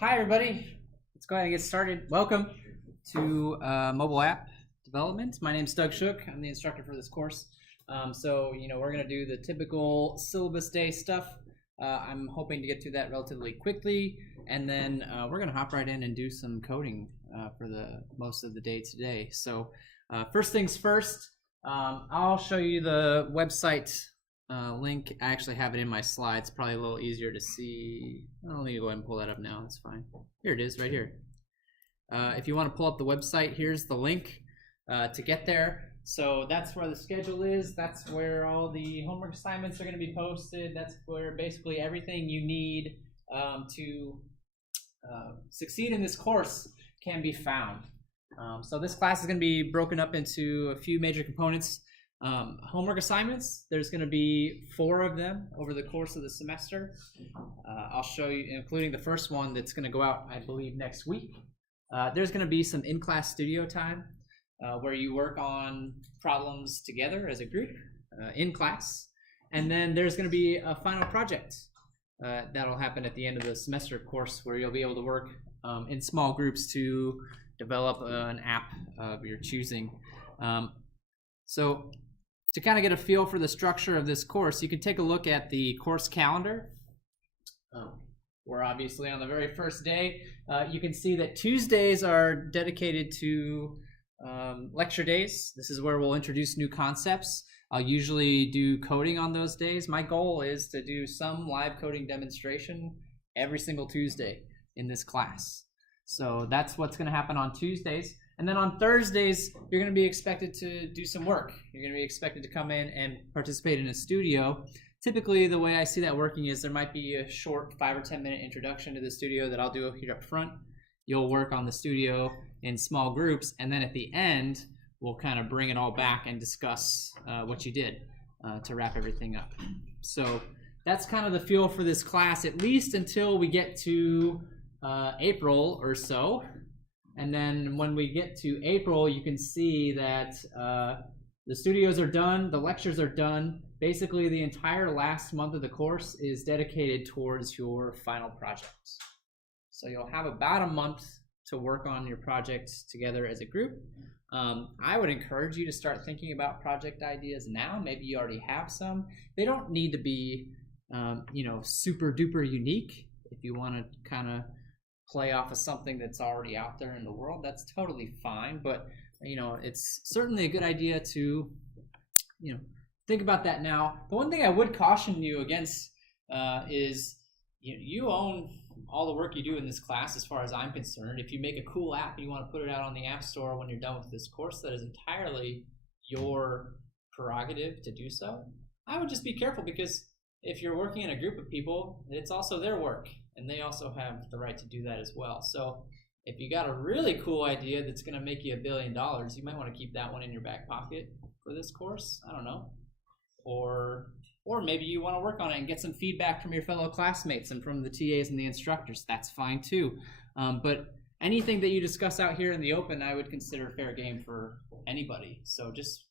Hi everybody, let's go ahead and get started. Welcome to mobile app development. My name's Doug Shook. I'm the instructor for this course. We're going to do the typical syllabus day stuff. I'm hoping to get to that relatively quickly, and then we're going to hop right in and do some coding for the most of the day today. So first things first, I'll show you the website link. I actually have it in my slides, probably a little easier to see. I'll need to go ahead and pull that up now. That's fine. Here it is right here. If you want to pull up the website, here's the link to get there. So that's where the schedule is. That's where all the homework assignments are going to be posted. That's where basically everything you need to succeed in this course can be found. So this class is going to be broken up into a few major components. Homework assignments, there's going to be 4 of them over the course of the semester. I'll show you, including the first one that's going to go out, I believe, next week. There's going to be some in-class studio time where you work on problems together as a group in class. And then there's going to be a final project that'll happen at the end of the semester course where you'll be able to work in small groups to develop an app of your choosing. So to kind of get a feel for the structure of this course, you can take a look at the course calendar. We're obviously on the very first day. You can see that Tuesdays are dedicated to lecture days. This is where we'll introduce new concepts. I'll usually do coding on those days. My goal is to do some live coding demonstration every single Tuesday in this class. So that's what's going to happen on Tuesdays. And then on Thursdays, you're going to be expected to do some work. You're going to be expected to come in and participate in a studio. Typically, the way I see that working is there might be a short 5 or 10 minute introduction to the studio that I'll do here up front. You'll work on the studio in small groups, and then at the end, we'll kind of bring it all back and discuss what you did to wrap everything up. So that's kind of the feel for this class, at least until we get to April or so. And then when we get to April, you can see that the studios are done, the lectures are done. Basically, the entire last month of the course is dedicated towards your final project. So you'll have about a month to work on your project together as a group. I would encourage you to start thinking about project ideas now. Maybe you already have some. They don't need to be super duper unique. If you want to kind of play off of something that's already out there in the world, that's totally fine. But it's certainly a good idea to think about that now. The one thing I would caution you against is you own all the work you do in this class as far as I'm concerned. If you make a cool app and you want to put it out on the App Store when you're done with this course, that is entirely your prerogative to do so. I would just be careful, because if you're working in a group of people, it's also their work, and they also have the right to do that as well. So if you got a really cool idea that's going to make you $1 billion, you might want to keep that one in your back pocket for this course. I don't know. Or maybe you want to work on it and get some feedback from your fellow classmates and from the TAs and the instructors. That's fine too. But anything that you discuss out here in the open, I would consider fair game for anybody. So just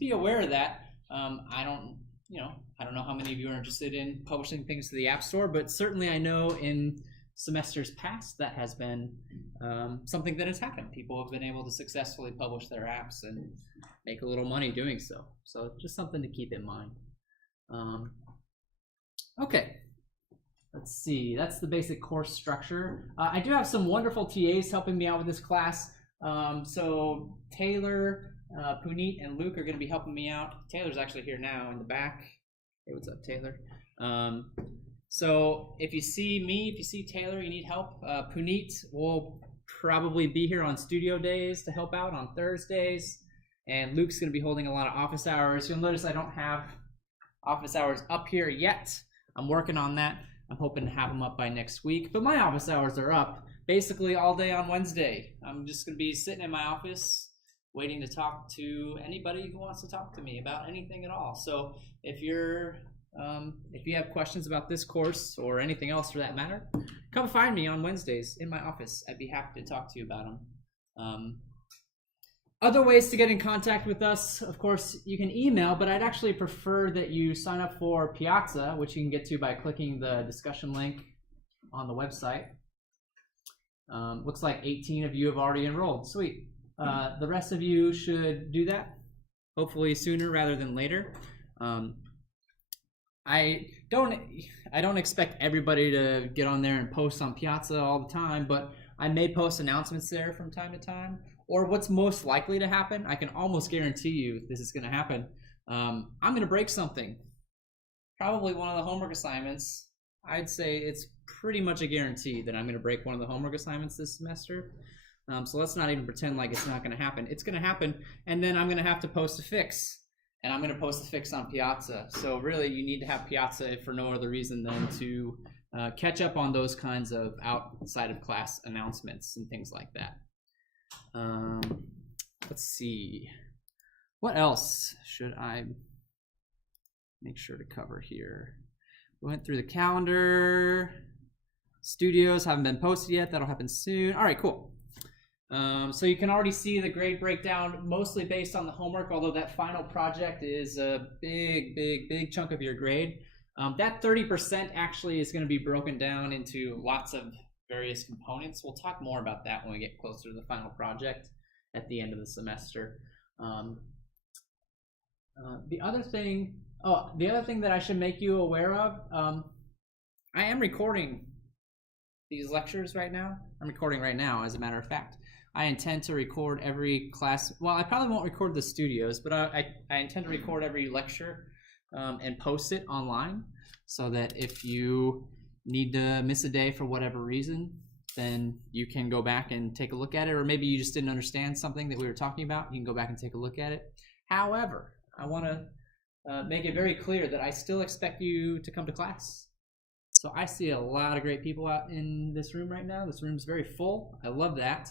be aware of that. I don't know how many of you are interested in publishing things to the App Store, but certainly I know in semesters past that has been something that has happened. People have been able to successfully publish their apps and make a little money doing so. So just something to keep in mind. Okay, let's see. That's the basic course structure. I do have some wonderful TAs helping me out with this class. So Taylor, Puneet, and Luke are going to be helping me out. Taylor's actually here now in the back. Hey, what's up, Taylor? So if you see me, if you see Taylor, you need help. Puneet will probably be here on studio days to help out on Thursdays. And Luke's going to be holding a lot of office hours. You'll notice I don't have office hours up here yet. I'm working on that. I'm hoping to have them up by next week. But my office hours are up basically all day on Wednesday. I'm just going to be sitting in my office waiting to talk to anybody who wants to talk to me about anything at all. So if you have questions about this course or anything else for that matter, come find me on Wednesdays in my office. I'd be happy to talk to you about them. Other ways to get in contact with us, of course, you can email, but I'd actually prefer that you sign up for Piazza, which you can get to by clicking the discussion link on the website. Looks like 18 of you have already enrolled. Sweet. The rest of you should do that, hopefully sooner rather than later. I don't expect everybody to get on there and post on Piazza all the time, but I may post announcements there from time to time. Or what's most likely to happen, I can almost guarantee you this is going to happen. I'm going to break something. Probably one of the homework assignments. I'd say it's pretty much a guarantee that I'm going to break one of the homework assignments this semester. So let's not even pretend like it's not going to happen. It's going to happen, and then I'm going to have to post a fix. And I'm going to post the fix on Piazza. So really, you need to have Piazza for no other reason than to catch up on those kinds of outside of class announcements and things like that. Let's see. What else should I make sure to cover here? We went through the calendar. Studios haven't been posted yet. That'll happen soon. All right, cool. So you can already see the grade breakdown, mostly based on the homework, although that final project is a big chunk of your grade. That 30% actually is going to be broken down into lots of various components. We'll talk more about that when we get closer to the final project at the end of the semester. The other thing that I should make you aware of, I am recording these lectures right now. I'm recording right now, as a matter of fact. I intend to record every class. Well, I probably won't record the studios, but I intend to record every lecture and post it online, so that if you need to miss a day for whatever reason, then you can go back and take a look at it, or maybe you just didn't understand something that we were talking about. You can go back and take a look at it. However, I want to make it very clear that I still expect you to come to class. So I see a lot of great people out in this room right now. This room's very full. I love that.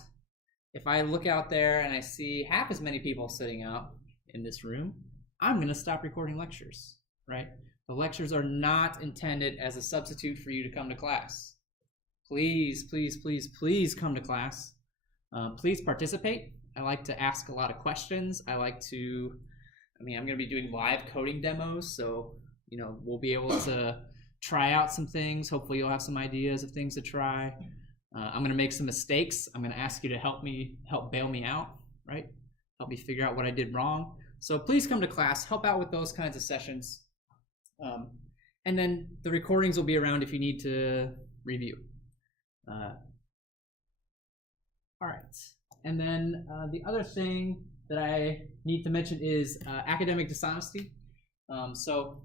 If I look out there and I see half as many people sitting out in this room, I'm going to stop recording lectures, right? The lectures are not intended as a substitute for you to come to class. Please come to class. Please participate. I like to ask a lot of questions. I'm going to be doing live coding demos, so we'll be able to try out some things. Hopefully you'll have some ideas of things to try. I'm going to make some mistakes. I'm going to ask you to help bail me out, right? Help me figure out what I did wrong. So please come to class, help out with those kinds of sessions. And then the recordings will be around if you need to review. All right. And then the other thing that I need to mention is academic dishonesty. So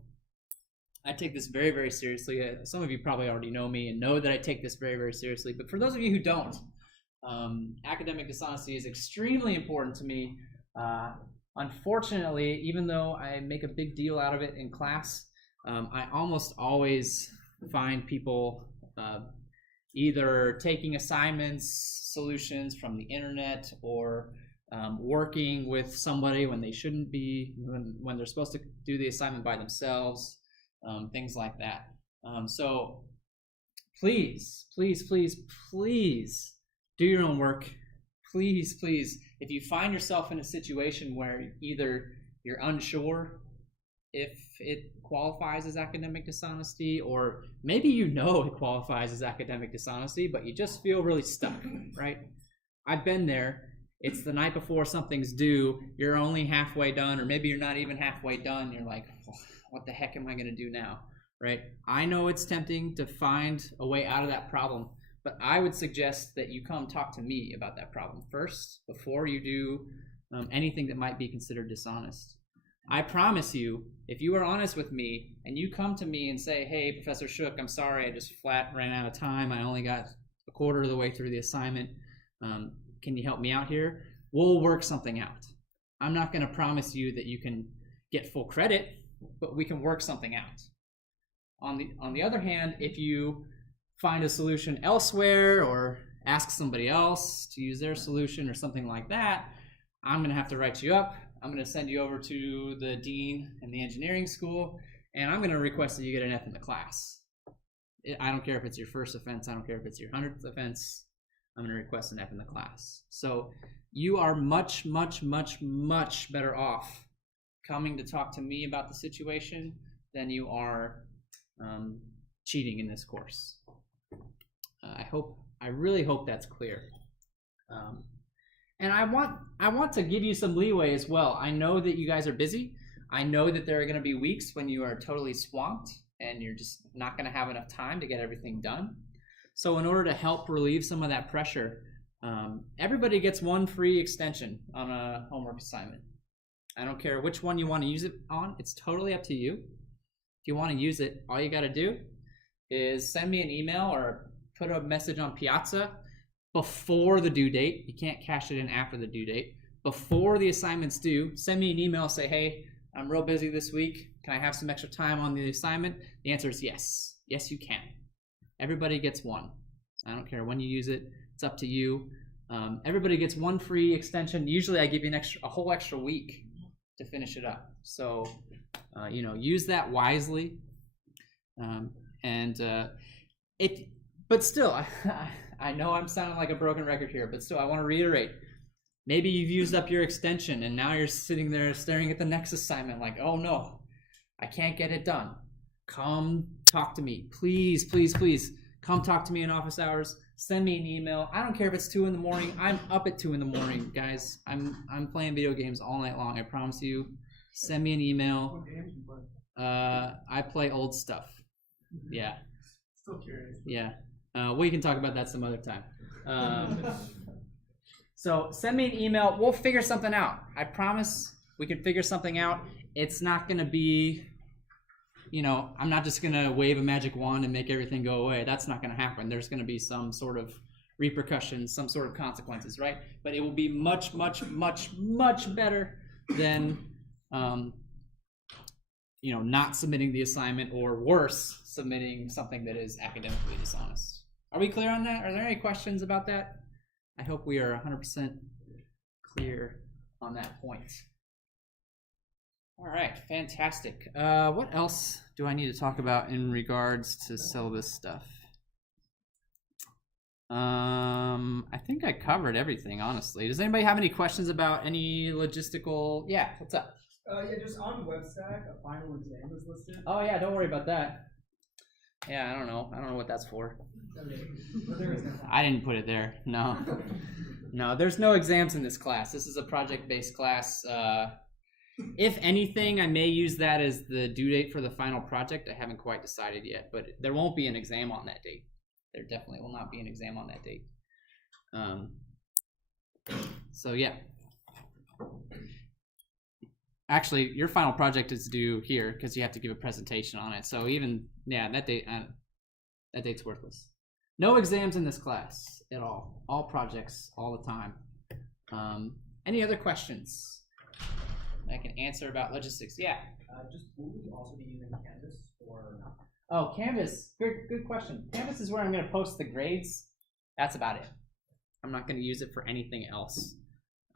I take this very seriously. Some of you probably already know me and know that I take this very seriously. But for those of you who don't, academic dishonesty is extremely important to me. Unfortunately, even though I make a big deal out of it in class, I almost always find people either taking assignments, solutions from the internet, or working with somebody when they shouldn't be, when they're supposed to do the assignment by themselves. Things like that. So please do your own work. Please, if you find yourself in a situation where either you're unsure if it qualifies as academic dishonesty, or maybe it qualifies as academic dishonesty, but you just feel really stuck, right? I've been there. It's the night before something's due. You're only halfway done, or maybe you're not even halfway done. You're like, what the heck am I going to do now, right? I know it's tempting to find a way out of that problem, but I would suggest that you come talk to me about that problem first before you do anything that might be considered dishonest. I promise you, if you are honest with me and you come to me and say, hey, Professor Shook, I'm sorry, I just flat ran out of time. I only got a quarter of the way through the assignment. Can you help me out here? We'll work something out. I'm not going to promise you that you can get full credit, but we can work something out. On the other hand, if you find a solution elsewhere or ask somebody else to use their solution or something like that, I'm going to have to write you up. I'm going to send you over to the dean and the engineering school, and I'm going to request that you get an F in the class. I don't care if it's your first offense. I don't care if it's your 100th offense. I'm going to request an F in the class. So you are much better off coming to talk to me about the situation than you are cheating in this course. I hope I really hope that's clear. And I want to give you some leeway as well. I know that you guys are busy. I know that there are going to be weeks when you are totally swamped and you're just not going to have enough time to get everything done. So in order to help relieve some of that pressure, everybody gets one free extension on a homework assignment. I don't care which one you want to use it on. It's totally up to you. If you want to use it, all you got to do is send me an email or put a message on Piazza before the due date. You can't cash it in after the due date. Before the assignment's due, send me an email, say, hey, I'm real busy this week. Can I have some extra time on the assignment? The answer is yes. Yes, you can. Everybody gets one. I don't care when you use it. It's up to you. Everybody gets one free extension. Usually I give you a whole extra week to finish it up. So, use that wisely. But still, I know I'm sounding like a broken record here, but still I want to reiterate. Maybe you've used up your extension and now you're sitting there staring at the next assignment like, oh no, I can't get it done. Come talk to me. Please, please, please come talk to me in office hours. Send me an email. I don't care if it's 2 in the morning. I'm up at 2 in the morning, guys. I'm playing video games all night long. I promise you. Send me an email. What games do you play? I play old stuff. Yeah. Still curious. Yeah. We can talk about that some other time. So send me an email. We'll figure something out. I promise we can figure something out. It's not going to be, I'm not just going to wave a magic wand and make everything go away. That's not going to happen. There's going to be some sort of repercussions, some sort of consequences, right? But it will be much, much, much, much better than, not submitting the assignment, or worse, submitting something that is academically dishonest. Are we clear on that? Are there any questions about that? I hope we are 100% clear on that point. All right, fantastic. What else do I need to talk about in regards to syllabus stuff? I think I covered everything, honestly. Does anybody have any questions about any logistical? Yeah, what's up? Just on WebStack, a final exam is listed. Oh yeah, don't worry about that. Yeah, I don't know what that's for. Okay. But there is no final. I didn't put it there. No. No, there's no exams in this class. This is a project-based class. If anything, I may use that as the due date for the final project. I haven't quite decided yet, but there won't be an exam on that date. There definitely will not be an exam on that date. So yeah. Actually, your final project is due here because you have to give a presentation on it. So even, that date's worthless. No exams in this class at all. All projects, all the time. Any other questions I can answer about logistics? Yeah. Will we also be using Canvas or not? Oh, Canvas. Good question. Canvas is where I'm going to post the grades. That's about it. I'm not going to use it for anything else.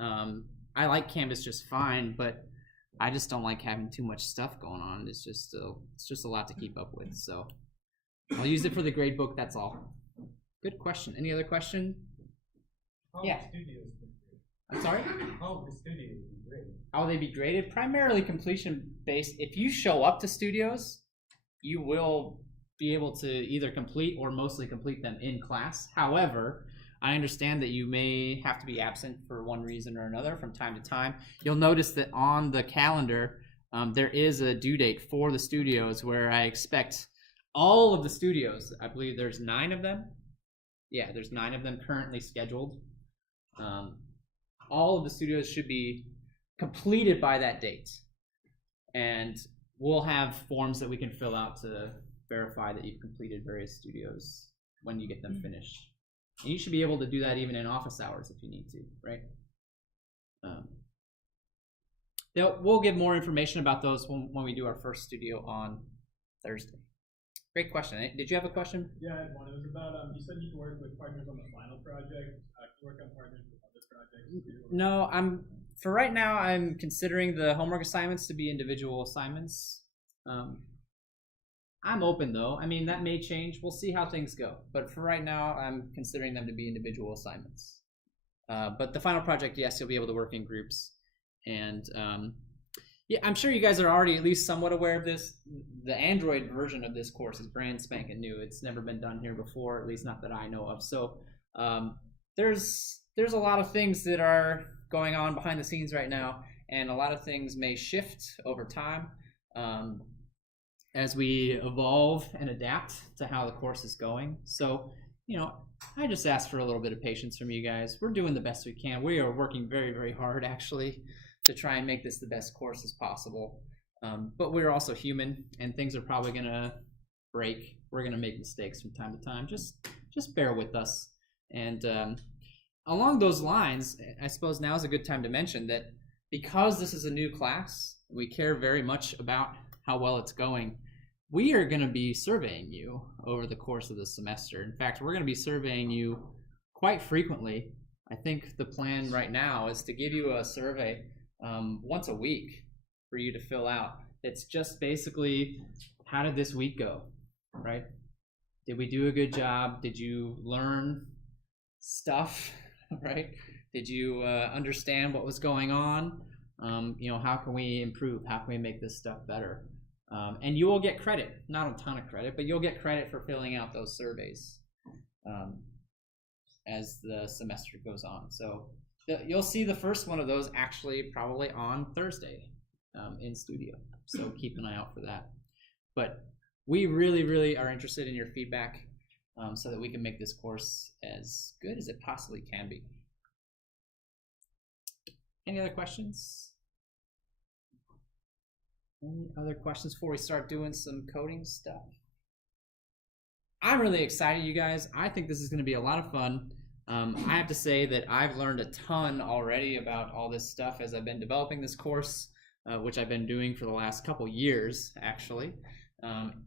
I like Canvas just fine, but I just don't like having too much stuff going on. It's just a lot to keep up with. So I'll use it for the grade book. That's all. Good question. Any other question? Yeah. I'm sorry? How will the studios be graded? How will they be graded? Primarily completion based. If you show up to studios, you will be able to either complete or mostly complete them in class. However, I understand that you may have to be absent for one reason or another from time to time. You'll notice that on the calendar, there is a due date for the studios where I expect all of the studios, I believe there's 9 of them. Yeah, there's 9 of them currently scheduled. All of the studios should be completed by that date. And we'll have forms that we can fill out to verify that you've completed various studios when you get them finished. And you should be able to do that even in office hours if you need to, right? We'll give more information about those when we do our first studio on Thursday. Great question. Did you have a question? Yeah, I had one. It was about, you said you could work with partners on the final project. Can you work on partners with other projects too? No, for right now, I'm considering the homework assignments to be individual assignments. I'm open though. I mean, that may change. We'll see how things go. But for right now, I'm considering them to be individual assignments. But the final project, yes, you'll be able to work in groups. And yeah, I'm sure you guys are already at least somewhat aware of this. The Android version of this course is brand spanking new. It's never been done here before, at least not that I know of. So There's a lot of things that are going on behind the scenes right now, and a lot of things may shift over time as we evolve and adapt to how the course is going. So, I just ask for a little bit of patience from you guys. We're doing the best we can. We are working very, very hard, actually, to try and make this the best course as possible. But we're also human, and things are probably going to break. We're going to make mistakes from time to time. Just bear with us. And along those lines, I suppose now is a good time to mention that because this is a new class, we care very much about how well it's going. We are going to be surveying you over the course of the semester. In fact, we're going to be surveying you quite frequently. I think the plan right now is to give you a survey once a week for you to fill out. It's just basically, how did this week go, right? Did we do a good job? Did you learn stuff, right? Did you understand what was going on? How can we improve? How can we make this stuff better? And you will get credit, not a ton of credit, but you'll get credit for filling out those surveys as the semester goes on. So you'll see the first one of those actually probably on Thursday in studio. So keep an eye out for that. But we really, really are interested in your feedback so that we can make this course as good as it possibly can be. Any other questions? Any other questions before we start doing some coding stuff? I'm really excited, you guys. I think this is going to be a lot of fun. I have to say that I've learned a ton already about all this stuff as I've been developing this course, which I've been doing for the last couple years, actually.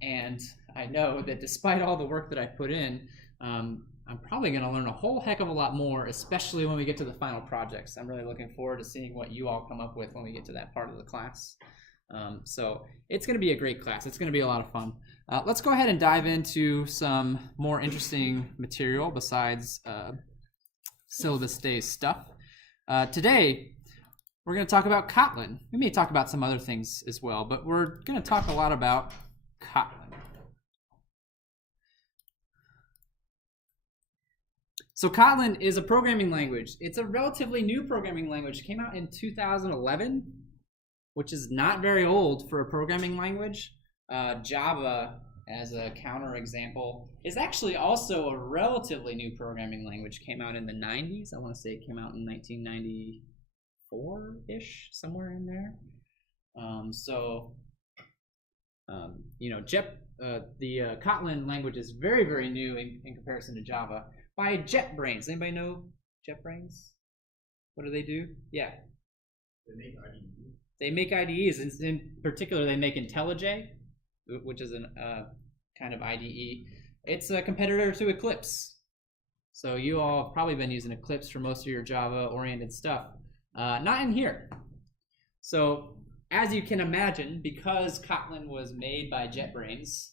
And I know that despite all the work that I put in, I'm probably going to learn a whole heck of a lot more, especially when we get to the final projects. I'm really looking forward to seeing what you all come up with when we get to that part of the class. So it's going to be a great class. It's going to be a lot of fun. Let's go ahead and dive into some more interesting material besides syllabus day stuff. Today, we're going to talk about Kotlin. We may talk about some other things as well, but we're going to talk a lot about Kotlin. So Kotlin is a programming language. It's a relatively new programming language. It came out in 2011, which is not very old for a programming language. Java, as a counter example, is actually also a relatively new programming language. Came out in the 90s. I want to say it came out in 1994-ish, somewhere in there. The Kotlin language is very, very new in comparison to Java by JetBrains. Anybody know JetBrains? What do they do? Yeah. They make IDEs. They make IDEs. In particular, they make IntelliJ, which is a kind of IDE. It's a competitor to Eclipse. So you all have probably been using Eclipse for most of your Java-oriented stuff. Not in here. So as you can imagine, because Kotlin was made by JetBrains,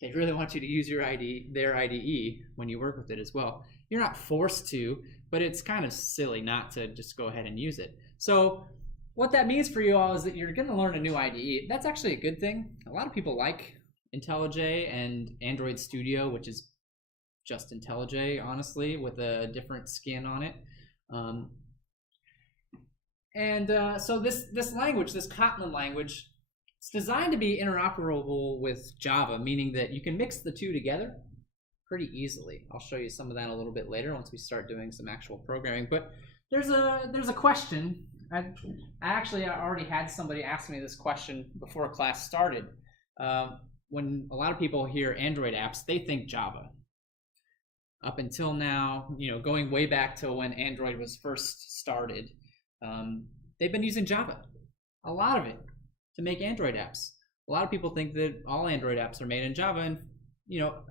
they really want you to use their IDE when you work with it as well. You're not forced to, but it's kind of silly not to just go ahead and use it. So what that means for you all is that you're going to learn a new IDE. That's actually a good thing. A lot of people like IntelliJ and Android Studio, which is just IntelliJ, honestly, with a different skin on it. So this language, this Kotlin language, it's designed to be interoperable with Java, meaning that you can mix the two together pretty easily. I'll show you some of that a little bit later once we start doing some actual programming. But there's a question. I already had somebody ask me this question before class started. When a lot of people hear Android apps, they think Java. Up until now, going way back to when Android was first started, they've been using Java, a lot of it, to make Android apps. A lot of people think that all Android apps are made in Java, and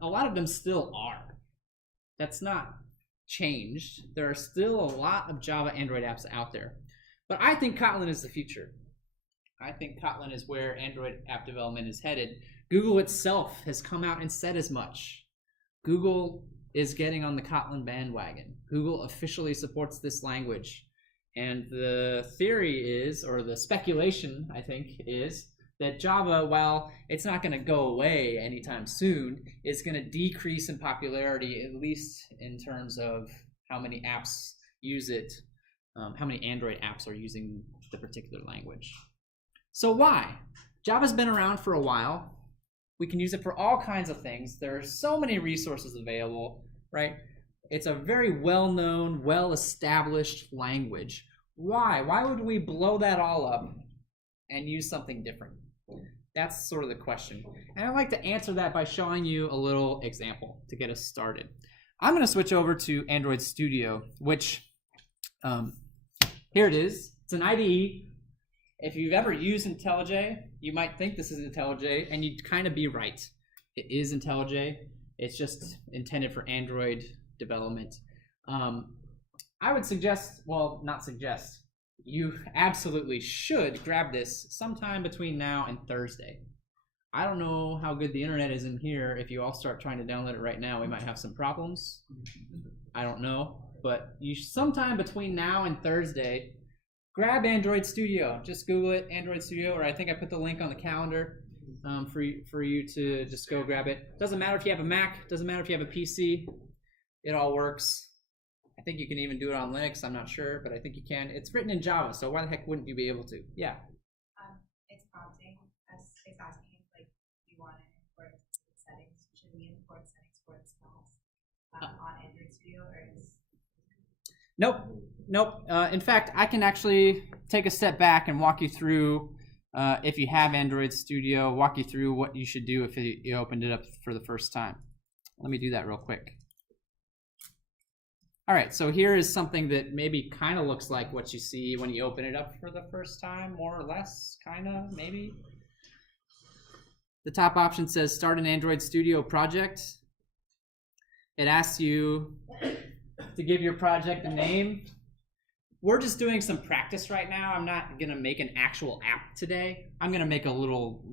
a lot of them still are. That's not changed. There are still a lot of Java Android apps out there. But I think Kotlin is the future. I think Kotlin is where Android app development is headed. Google itself has come out and said as much. Google is getting on the Kotlin bandwagon. Google officially supports this language. And the theory is, or the speculation, I think, is that Java, while it's not going to go away anytime soon, is going to decrease in popularity, at least in terms of how many apps use it, how many Android apps are using the particular language. So why? Java's been around for a while. We can use it for all kinds of things. There are so many resources available, right? It's a very well-known, well-established language. Why? Why would we blow that all up and use something different? That's sort of the question. And I'd like to answer that by showing you a little example to get us started. I'm going to switch over to Android Studio, which, here it is. It's an IDE. If you've ever used IntelliJ, you might think this is IntelliJ, and you'd kind of be right. It is IntelliJ. It's just intended for Android development. I would suggest, well, not suggest, you absolutely should grab this sometime between now and Thursday. I don't know how good the internet is in here. If you all start trying to download it right now, we might have some problems. I don't know, but you sometime between now and Thursday, grab Android Studio. Just Google it, Android Studio, or I think I put the link on the calendar for you to just go grab it. Doesn't matter if you have a Mac, doesn't matter if you have a PC, it all works. I think you can even do it on Linux, I'm not sure, but I think you can. It's written in Java, so why the heck wouldn't you be able to? Yeah. It's prompting us, it's asking if like we want to import settings. Should we import settings for this class on Android Studio, or is Nope. In fact, I can actually take a step back and walk you through, if you have Android Studio, walk you through what you should do if you opened it up for the first time. Let me do that real quick. All right, so here is something that maybe kind of looks like what you see when you open it up for the first time, more or less, kind of, maybe. The top option says Start an Android Studio project. It asks you to give your project a name. We're just doing some practice right now. I'm not gonna make an actual app today. I might make a little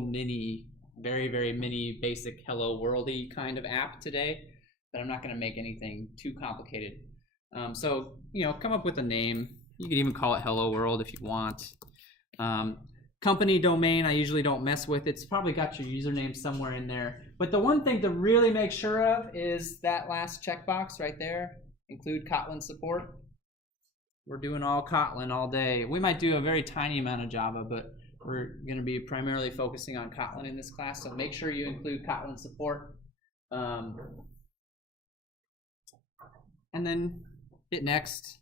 mini, very, very mini basic hello worldy kind of app today, but I'm not gonna make anything too complicated. So, come up with a name. You could even call it Hello World if you want. Company domain, I usually don't mess with. It's probably got your username somewhere in there. But the one thing to really make sure of is that last checkbox right there, include Kotlin support. We're doing all Kotlin all day. We might do a very tiny amount of Java, but we're going to be primarily focusing on Kotlin in this class, so make sure you include Kotlin support. And then hit next.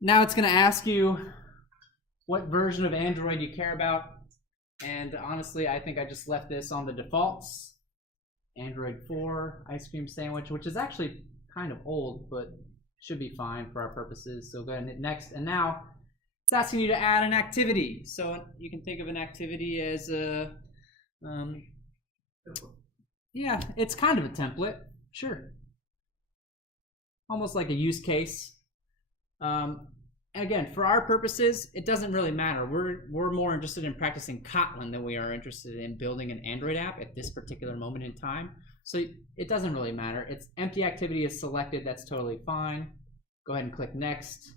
Now it's going to ask you what version of Android you care about. And honestly, I think I just left this on the defaults. Android 4, ice cream sandwich, which is actually kind of old, but should be fine for our purposes. So go ahead and hit next. And now it's asking you to add an activity. So you can think of an activity as a, yeah, it's kind of a template, sure. Almost like a use case. Again, for our purposes, it doesn't really matter. We're more interested in practicing Kotlin than we are interested in building an Android app at this particular moment in time. So it doesn't really matter. It's empty activity is selected. That's totally fine. Go ahead and click next.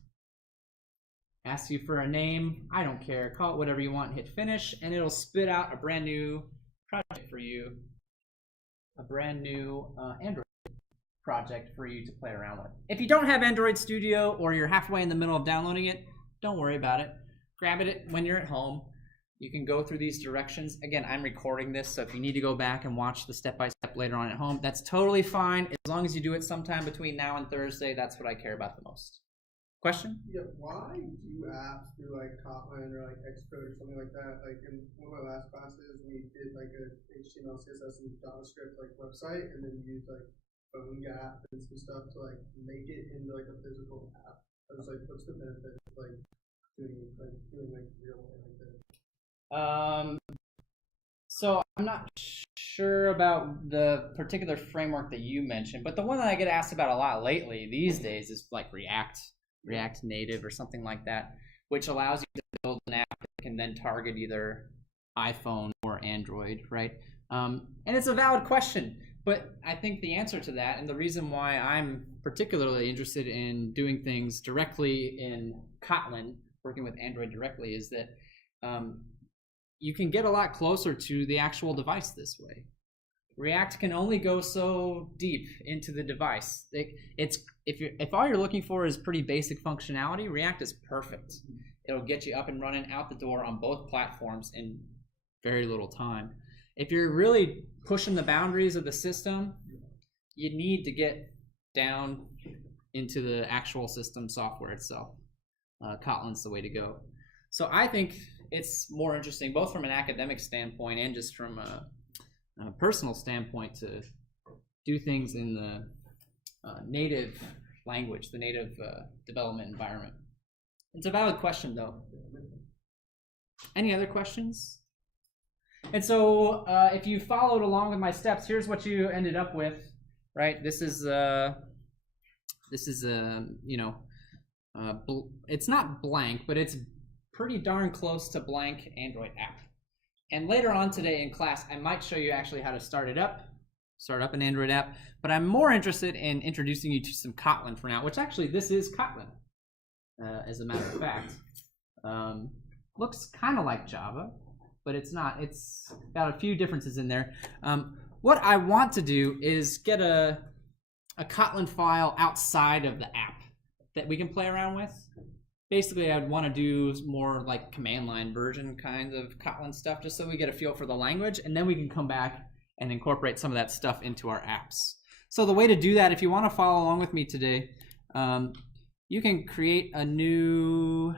Asks you for a name. I don't care. Call it whatever you want. Hit finish, and it'll spit out a brand new project for you. A brand new Android project for you to play around with. If you don't have Android Studio or you're halfway in the middle of downloading it, don't worry about it. Grab it when you're at home. You can go through these directions. Again, I'm recording this, so if you need to go back and watch the step-by-step later on at home, that's totally fine. As long as you do it sometime between now and Thursday, that's what I care about the most. Question? Yeah, why do apps do like Kotlin or like Xcode or something like that? Like in one of my last classes, we did like a HTML, CSS, and JavaScript like website, and then used like phone gap and some stuff to like make it into like a physical app. I was like, what's the benefit of like doing real like that? So I'm not sure about the particular framework that you mentioned, but the one that I get asked about a lot lately these days is like React Native or something like that, which allows you to build an app that can then target either iPhone or Android, right? And it's a valid question. But I think the answer to that, and the reason why I'm particularly interested in doing things directly in Kotlin, working with Android directly, is that you can get a lot closer to the actual device this way. React can only go so deep into the device. If all you're looking for is pretty basic functionality, React is perfect. It'll get you up and running out the door on both platforms in very little time. If you're really pushing the boundaries of the system, you need to get down into the actual system software itself. Kotlin's the way to go. So I think it's more interesting, both from an academic standpoint and just from a personal standpoint, to do things in the native language, the native development environment. It's a valid question, though. Any other questions? And so if you followed along with my steps, here's what you ended up with, right? This is it's not blank, but it's pretty darn close to blank Android app. And later on today in class, I might show you actually how to start up an Android app, but I'm more interested in introducing you to some Kotlin for now, which actually this is Kotlin, as a matter of fact. Looks kind of like Java, but it's not. It's got a few differences in there. What I want to do is get a Kotlin file outside of the app that we can play around with. Basically, I'd want to do more like command line version kinds of Kotlin stuff, just so we get a feel for the language, and then we can come back and incorporate some of that stuff into our apps. So the way to do that, if you want to follow along with me today, you can create a new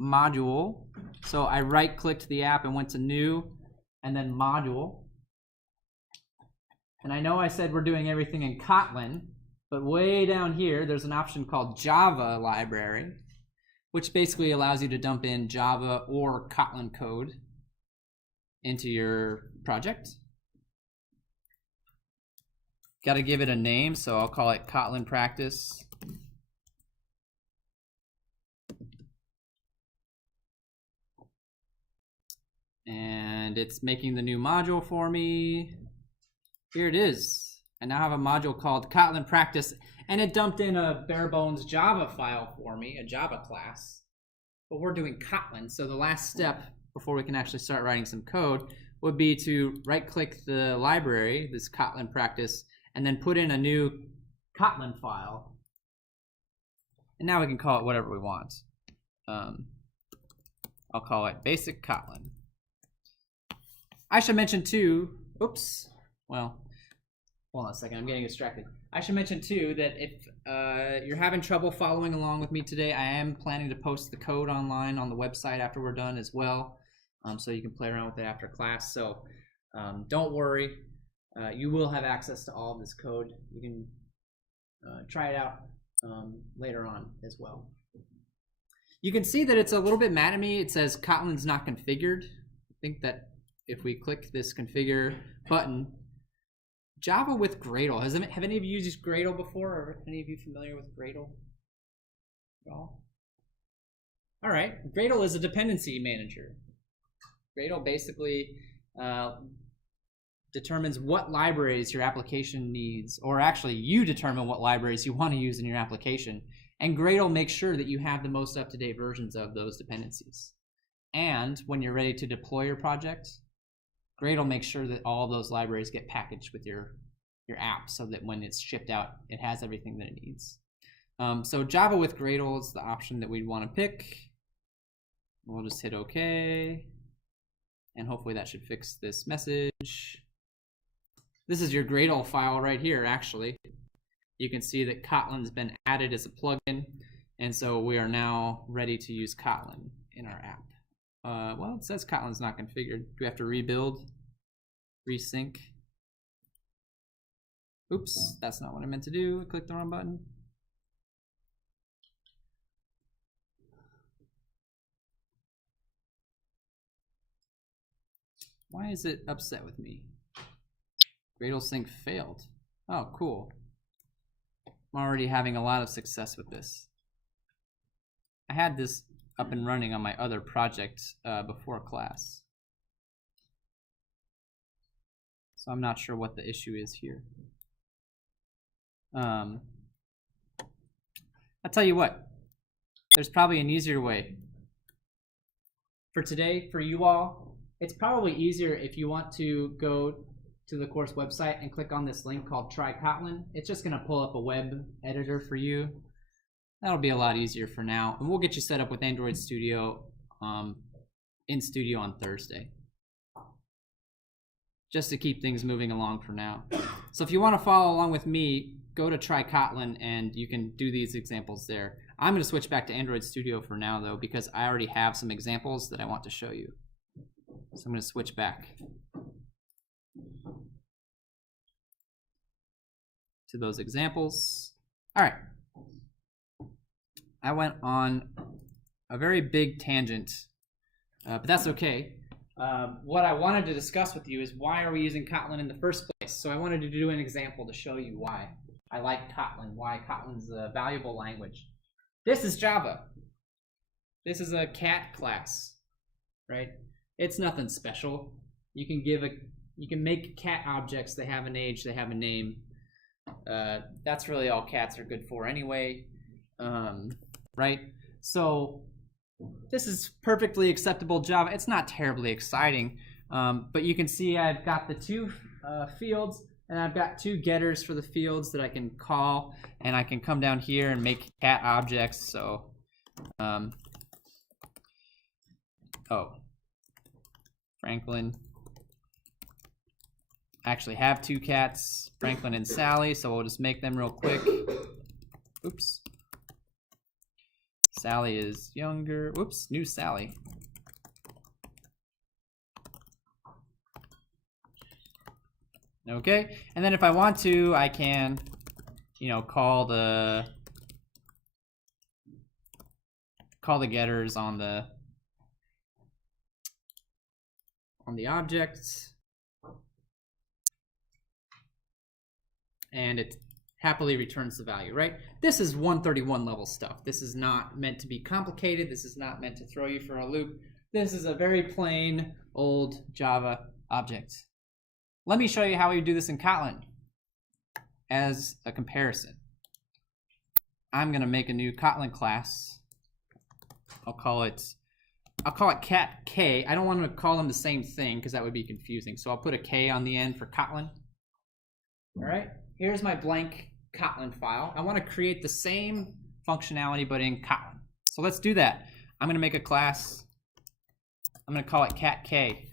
module. So I right-clicked the app and went to New, and then Module. And I know I said we're doing everything in Kotlin, but way down here, there's an option called Java Library, which basically allows you to dump in Java or Kotlin code into your project. Got to give it a name, so I'll call it Kotlin Practice. And it's making the new module for me. Here it is. I now have a module called Kotlin Practice, and it dumped in a bare bones Java file for me, a Java class. But we're doing Kotlin, so the last step before we can actually start writing some code would be to right-click the library, this Kotlin Practice, and then put in a new Kotlin file. And now we can call it whatever we want. I'll call it Basic Kotlin. I should mention too, oops, well, hold on a second, I'm getting distracted. I should mention too that if you're having trouble following along with me today, I am planning to post the code online on the website after we're done as well, so you can play around with it after class. So don't worry, you will have access to all of this code. You can try it out later on as well. You can see that it's a little bit mad at me. It says Kotlin's not configured. I think that if we click this configure button, Java with Gradle. Have any of you used Gradle before? Or any of you familiar with Gradle at all? All right, Gradle is a dependency manager. Gradle basically determines what libraries your application needs, or actually you determine what libraries you want to use in your application, and Gradle makes sure that you have the most up-to-date versions of those dependencies. And when you're ready to deploy your project, Gradle makes sure that all of those libraries get packaged with your app, so that when it's shipped out, it has everything that it needs. So Java with Gradle is the option that we'd want to pick. We'll just hit OK, and hopefully that should fix this message. This is your Gradle file right here, actually. You can see that Kotlin's been added as a plugin, and so we are now ready to use Kotlin in our app. Well, it says Kotlin's not configured. Do we have to rebuild? Resync? Oops, that's not what I meant to do. I clicked the wrong button. Why is it upset with me? Gradle sync failed. Oh, cool. I'm already having a lot of success with this. I had this up and running on my other project before class. So I'm not sure what the issue is here. I'll tell you what, there's probably an easier way. For today, for you all, it's probably easier if you want to go to the course website and click on this link called Try Kotlin. It's just going to pull up a web editor for you. That'll be a lot easier for now. And we'll get you set up with Android Studio in Studio on Thursday, just to keep things moving along for now. So if you want to follow along with me, go to Try Kotlin and you can do these examples there. I'm going to switch back to Android Studio for now, though, because I already have some examples that I want to show you. So I'm going to switch back to those examples. All right. I went on a very big tangent, but that's okay. What I wanted to discuss with you is why are we using Kotlin in the first place? So I wanted to do an example to show you why I like Kotlin, why Kotlin's a valuable language. This is Java. This is a cat class, right? It's nothing special. You can make cat objects. They have an age, they have a name. That's really all cats are good for anyway, right? So this is perfectly acceptable Java. It's not terribly exciting, but you can see I've got the two fields, and I've got two getters for the fields that I can call, and I can come down here and make cat objects. So, Franklin. I actually have two cats, Franklin and Sally, so we'll just make them real quick. Oops. Sally is younger. Whoops, new Sally. Okay, and then if I want to, I can, call the getters on the objects, and it happily returns the value, right? This is 131 level stuff. This is not meant to be complicated. This is not meant to throw you for a loop. This is a very plain old Java object. Let me show you how we do this in Kotlin as a comparison. I'm going to make a new Kotlin class. I'll call it cat K. I don't want to call them the same thing because that would be confusing. So I'll put a K on the end for Kotlin. All right. Here's my blank Kotlin file. I want to create the same functionality but in Kotlin. So let's do that. I'm going to make a class. I'm going to call it cat K.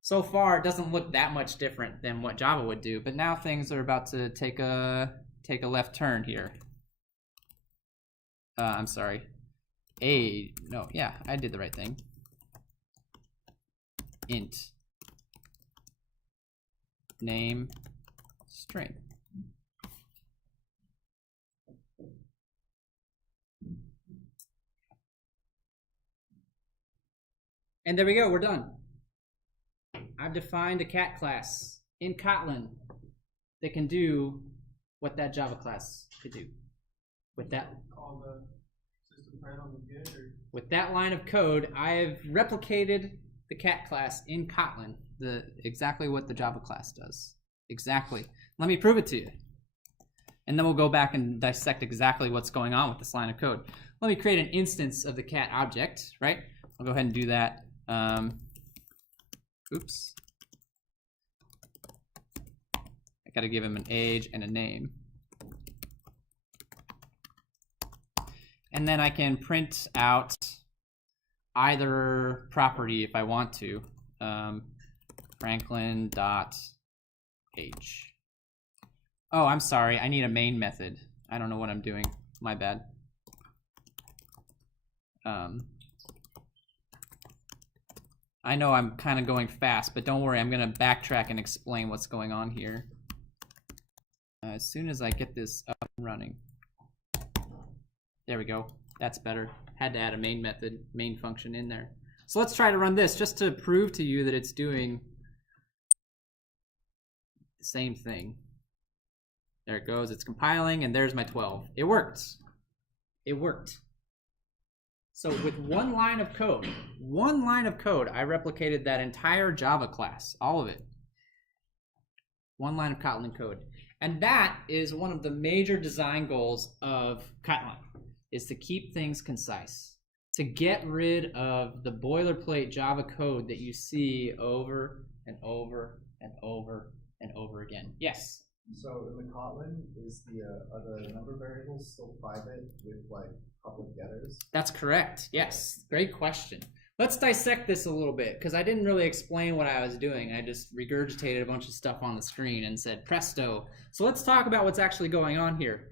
So far, it doesn't look that much different than what Java would do, but now things are about to take a left turn here. I'm sorry. I did the right thing. Int name string. And there we go, we're done. I've defined a cat class in Kotlin that can do what that Java class could do. With that line of code, I've replicated the cat class in Kotlin, exactly what the Java class does. Exactly. Let me prove it to you. And then we'll go back and dissect exactly what's going on with this line of code. Let me create an instance of the cat object, right? I'll go ahead and do that. Oops. I gotta give him an age and a name. And then I can print out either property if I want to. Franklin.age. Oh, I'm sorry, I need a main method. I don't know what I'm doing, my bad. I know I'm kind of going fast, but don't worry, I'm gonna backtrack and explain what's going on here. As soon as I get this up and running. There we go, that's better. Had to add a main method, main function in there. So let's try to run this just to prove to you that it's doing the same thing. There it goes, it's compiling, and there's my 12. It worked. It worked. So with one line of code, I replicated that entire Java class, all of it. One line of Kotlin code. And that is one of the major design goals of Kotlin, is to keep things concise, to get rid of the boilerplate Java code that you see over and over and over and over again. Yes? So in the Kotlin, are the number variables still private with like public getters? That's correct. Yes. Great question. Let's dissect this a little bit, because I didn't really explain what I was doing. I just regurgitated a bunch of stuff on the screen and said presto. So let's talk about what's actually going on here.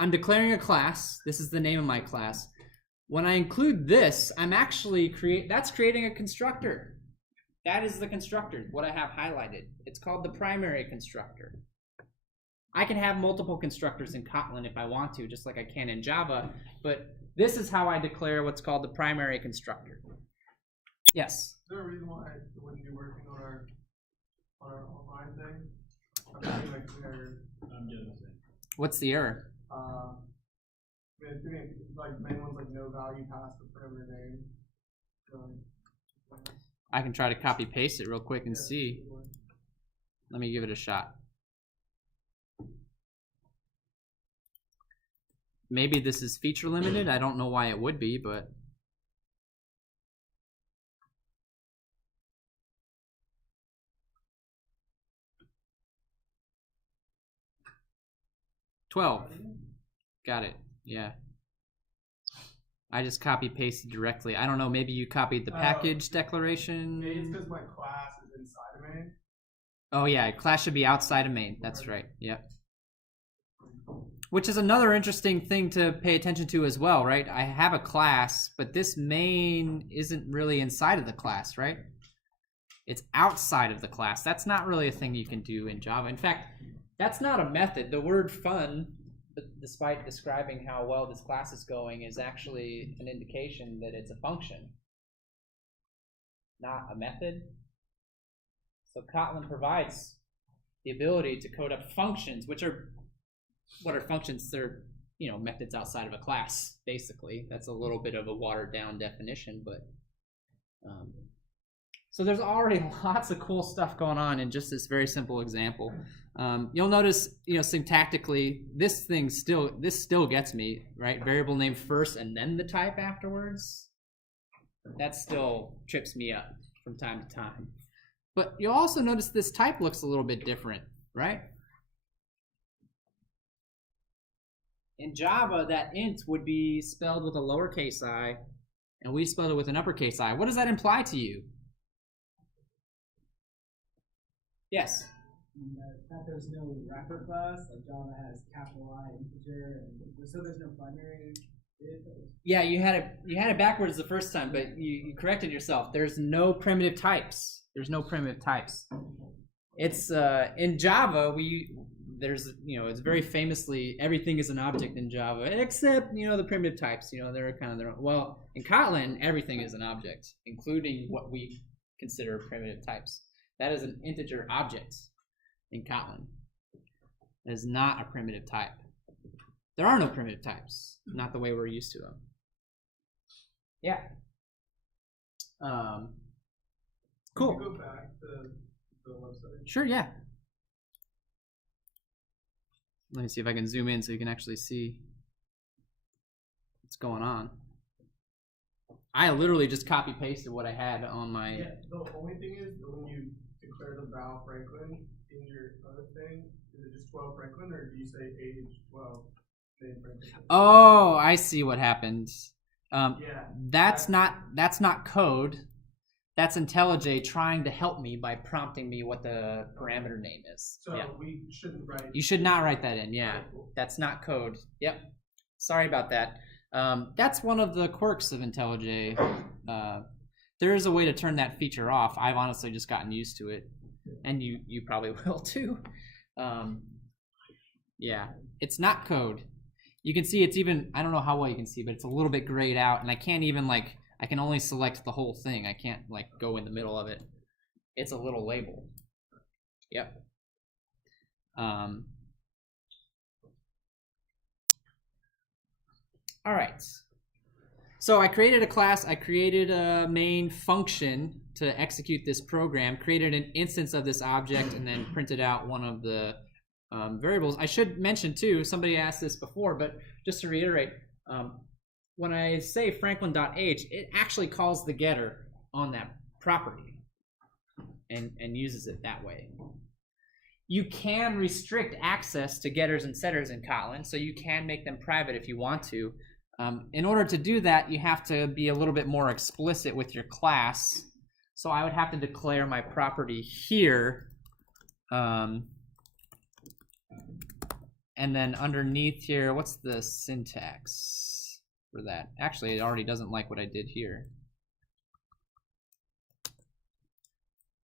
I'm declaring a class. This is the name of my class. When I include this, I'm actually creating a constructor. That is the constructor, what I have highlighted. It's called the primary constructor. I can have multiple constructors in Kotlin if I want to, just like I can in Java, but this is how I declare what's called the primary constructor. Yes? Is there a reason why it wouldn't be working on our online thing? I'm getting like an error. I'm getting the same. What's the error? It's doing like main one's like no value past the parameter name. I can try to copy paste it real quick and see. Let me give it a shot. Maybe this is feature limited. I don't know why it would be, but $12. Got it. Yeah. I just copy pasted directly. I don't know. Maybe you copied the package declaration. Maybe it's because my class is inside of main. Oh yeah, class should be outside of main. That's right. Yep. Which is another interesting thing to pay attention to as well, right? I have a class, but this main isn't really inside of the class, right? It's outside of the class. That's not really a thing you can do in Java. In fact, that's not a method. The word fun, despite describing how well this class is going, is actually an indication that it's a function, not a method. So Kotlin provides the ability to code up functions, which are, what are functions? They're, methods outside of a class, basically. That's a little bit of a watered down definition, but so there's already lots of cool stuff going on in just this very simple example. You'll notice, syntactically, this still gets me, right? Variable name first and then the type afterwards. That still trips me up from time to time. But you'll also notice this type looks a little bit different, right? In Java, that int would be spelled with a lowercase I, and we spelled it with an uppercase I. What does that imply to you? Yes? That there's no wrapper class, like Java has capital I integer, and so there's no primary. Yeah, you had it backwards the first time, but you corrected yourself. There's no primitive types. There's no primitive types. It's in Java it's very famously everything is an object in Java except the primitive types. They're kind of their own. Well, in Kotlin everything is an object, including what we consider primitive types. That is an integer object in Kotlin. That is not a primitive type. There are no primitive types, not the way we're used to them. Yeah. Cool. Can you go back to the website? Sure, yeah. Let me see if I can zoom in so you can actually see what's going on. I literally just copy pasted what I had on my. Yeah, the only thing is when you declare the val Franklin in your other thing, is it just 12 Franklin or do you say age 12? Oh, I see what happened. Yeah. That's not code. That's IntelliJ trying to help me by prompting me what the parameter name is. So yeah. we shouldn't write. You should not write that in. Yeah, Right, cool. That's not code. Yep. Sorry about that. That's one of the quirks of IntelliJ. There is a way to turn that feature off. I've honestly just gotten used to it, and you probably will too. Yeah, it's not code. You can see it's even, I don't know how well you can see, but it's a little bit grayed out, and I can't even I can only select the whole thing. I can't go in the middle of it. It's a little label. Yep. All right. So I created a class, I created a main function to execute this program, created an instance of this object, and then printed out one of the variables. I should mention too, somebody asked this before, but just to reiterate, when I say franklin.age, it actually calls the getter on that property. and uses it that way. You can restrict access to getters and setters in Kotlin, so you can make them private if you want to. In order to do that, you have to be a little bit more explicit with your class. So I would have to declare my property here. And then underneath here, what's the syntax for that? Actually, it already doesn't like what I did here.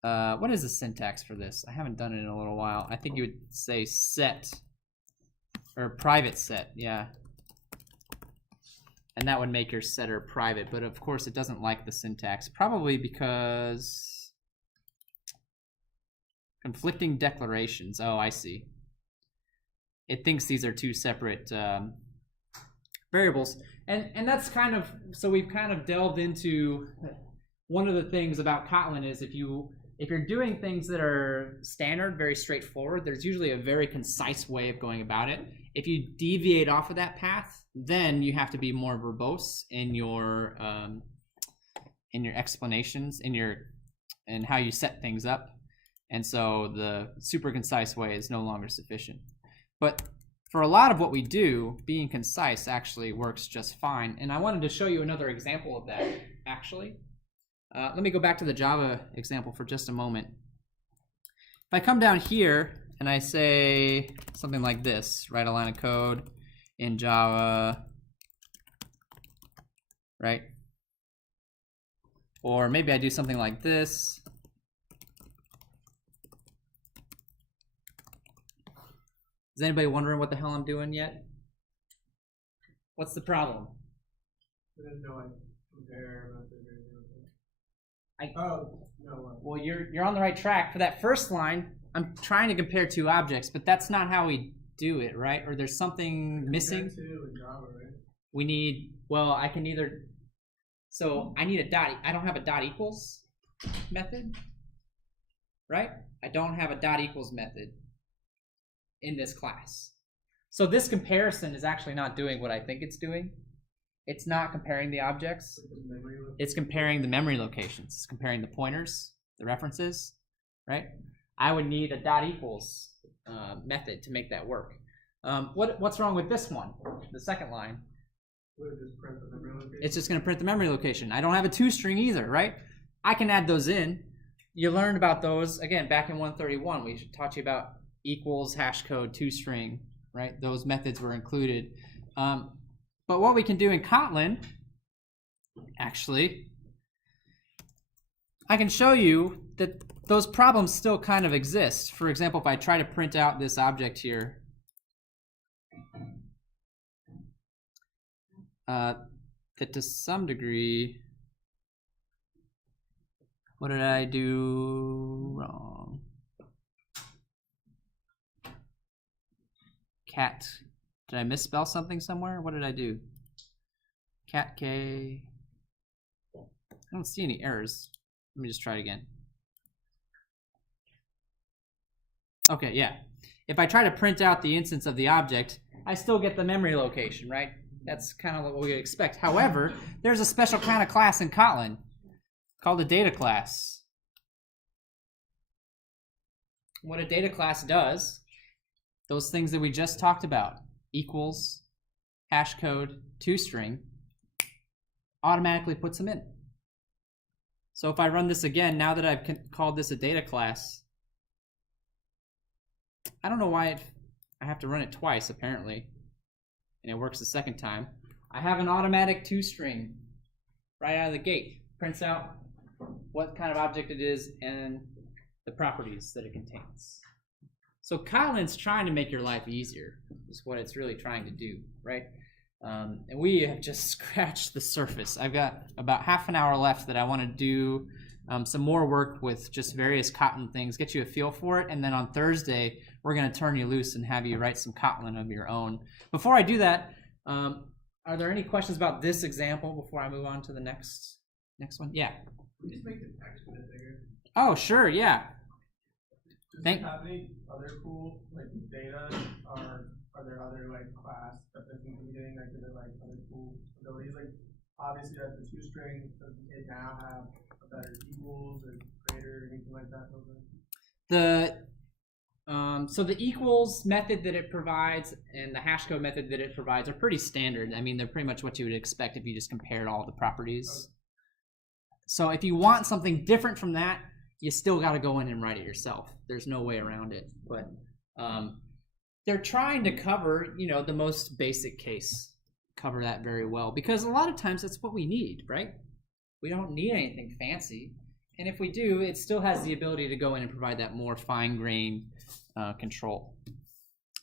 What is the syntax for this? I haven't done it in a little while. I think you would say set, or private set, yeah. And that would make your setter private, but of course it doesn't like the syntax, probably because conflicting declarations. Oh, I see. It thinks these are two separate variables. And that's kind of, so we've kind of delved into one of the things about Kotlin is if you're doing things that are standard, very straightforward, there's usually a very concise way of going about it. If you deviate off of that path, then you have to be more verbose in your explanations, in how you set things up. And so the super concise way is no longer sufficient. But for a lot of what we do, being concise actually works just fine. And I wanted to show you another example of that, actually. Let me go back to the Java example for just a moment. If I come down here and I say something like this, write a line of code in Java, right? Or maybe I do something like this. Is anybody wondering what the hell I'm doing yet? What's the problem? There's no like compare method or anything like that. I, Oh, no. well, you're on the right track. For that first line, I'm trying to compare two objects, but that's not how we do it, right? Or there's something missing. Two in Java, right? We need, well, I can either, so I need a dot, I don't have a dot equals method, right? I don't have a dot equals method in this class. So this comparison is actually not doing what I think it's doing. It's not comparing the objects. It's comparing the memory locations. It's comparing the pointers, the references, right? I would need a dot equals method to make that work. What's wrong with this one, the second line? It's just going to print the memory location. I don't have a toString either, right? I can add those in. You learned about those, again, back in 131. We taught you about equals, hash code, toString, right? Those methods were included. But what we can do in Kotlin, actually, I can show you that those problems still kind of exist. For example, if I try to print out this object here, that to some degree, what did I do wrong? Cat. Did I misspell something somewhere? What did I do? Cat K. I don't see any errors. Let me just try it again. Okay, yeah. If I try to print out the instance of the object, I still get the memory location, right? That's kind of what we would expect. However, there's a special kind of class in Kotlin called a data class. What a data class does, those things that we just talked about, equals, hash code, toString, automatically puts them in. So if I run this again, now that I've called this a data class, I don't know why I have to run it twice apparently, and it works the second time. I have an automatic toString right out of the gate. Prints out what kind of object it is and the properties that it contains. So Kotlin's trying to make your life easier, is what it's really trying to do, right? And we have just scratched the surface. I've got about half an hour left that I want to do some more work with just various Kotlin things, get you a feel for it, and then on Thursday, we're going to turn you loose and have you write some Kotlin of your own. Before I do that, are there any questions about this example before I move on to the next one? Yeah. We just make the text a bit bigger. Oh, sure, yeah. Does it have any other cool like data, or are there other like class definitions we're getting? Like, is there like other cool abilities? Like, obviously, that the toString, does it now have a better equals or separator or anything like that? So the equals method that it provides and the hash code method that it provides are pretty standard. I mean, they're pretty much what you would expect if you just compared all the properties. So if you want something different from that, you still got to go in and write it yourself. There's no way around it. But they're trying to cover, the most basic case, cover that very well, because a lot of times that's what we need, right? We don't need anything fancy. And if we do, it still has the ability to go in and provide that more fine-grained control.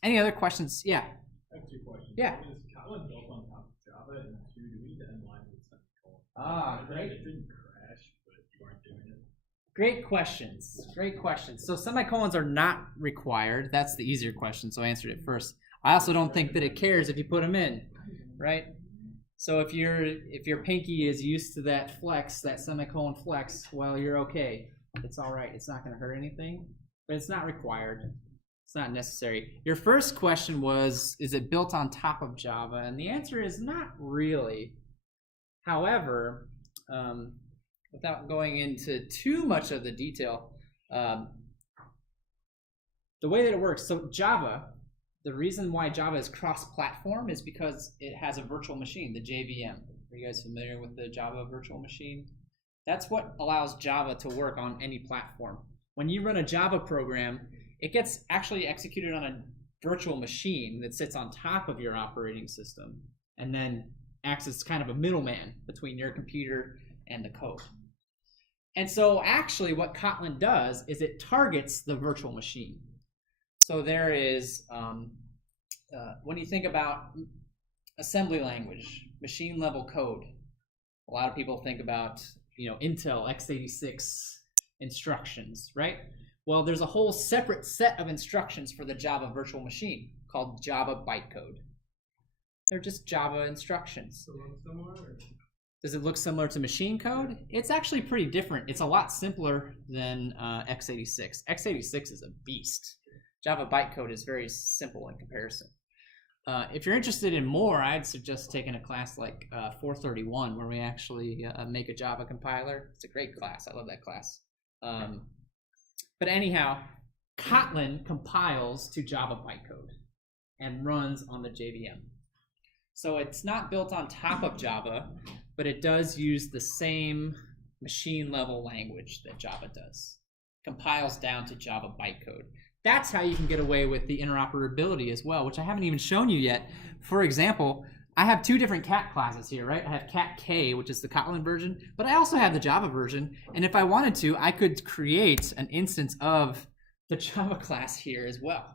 Any other questions? Yeah. I have 2 questions. Yeah. Is Kotlin built on top of Java? And 2, do we need to end line with semicolons? Great. It didn't crash, but you aren't doing it. Great questions. Great questions. So semicolons are not required. That's the easier question, so I answered it first. I also don't think that it cares if you put them in, right? So if your pinky is used to that flex, that semicolon flex, well, you're okay. It's all right. It's not going to hurt anything, but it's not required. It's not necessary. Your first question was, is it built on top of Java? And the answer is not really. However, without going into too much of the detail, the way that it works, so Java, the reason why Java is cross-platform is because it has a virtual machine, the JVM. Are you guys familiar with the Java virtual machine? That's what allows Java to work on any platform. When you run a Java program, it gets actually executed on a virtual machine that sits on top of your operating system and then acts as kind of a middleman between your computer and the code. And so actually what Kotlin does is it targets the virtual machine. So there is, when you think about assembly language, machine level code, a lot of people think about, Intel x86 instructions, right? Well, there's a whole separate set of instructions for the Java virtual machine called Java bytecode. They're just Java instructions. Does it look similar to machine code? It's actually pretty different. It's a lot simpler than x86. x86 is a beast. Java bytecode is very simple in comparison. If you're interested in more, I'd suggest taking a class like 431, where we actually make a Java compiler. It's a great class. I love that class. But anyhow, Kotlin compiles to Java bytecode and runs on the JVM. So it's not built on top of Java, but it does use the same machine level language that Java does. Compiles down to Java bytecode. That's how you can get away with the interoperability as well, which I haven't even shown you yet. For example, I have 2 different cat classes here, right? I have cat K, which is the Kotlin version, but I also have the Java version. And if I wanted to, I could create an instance of the Java class here as well.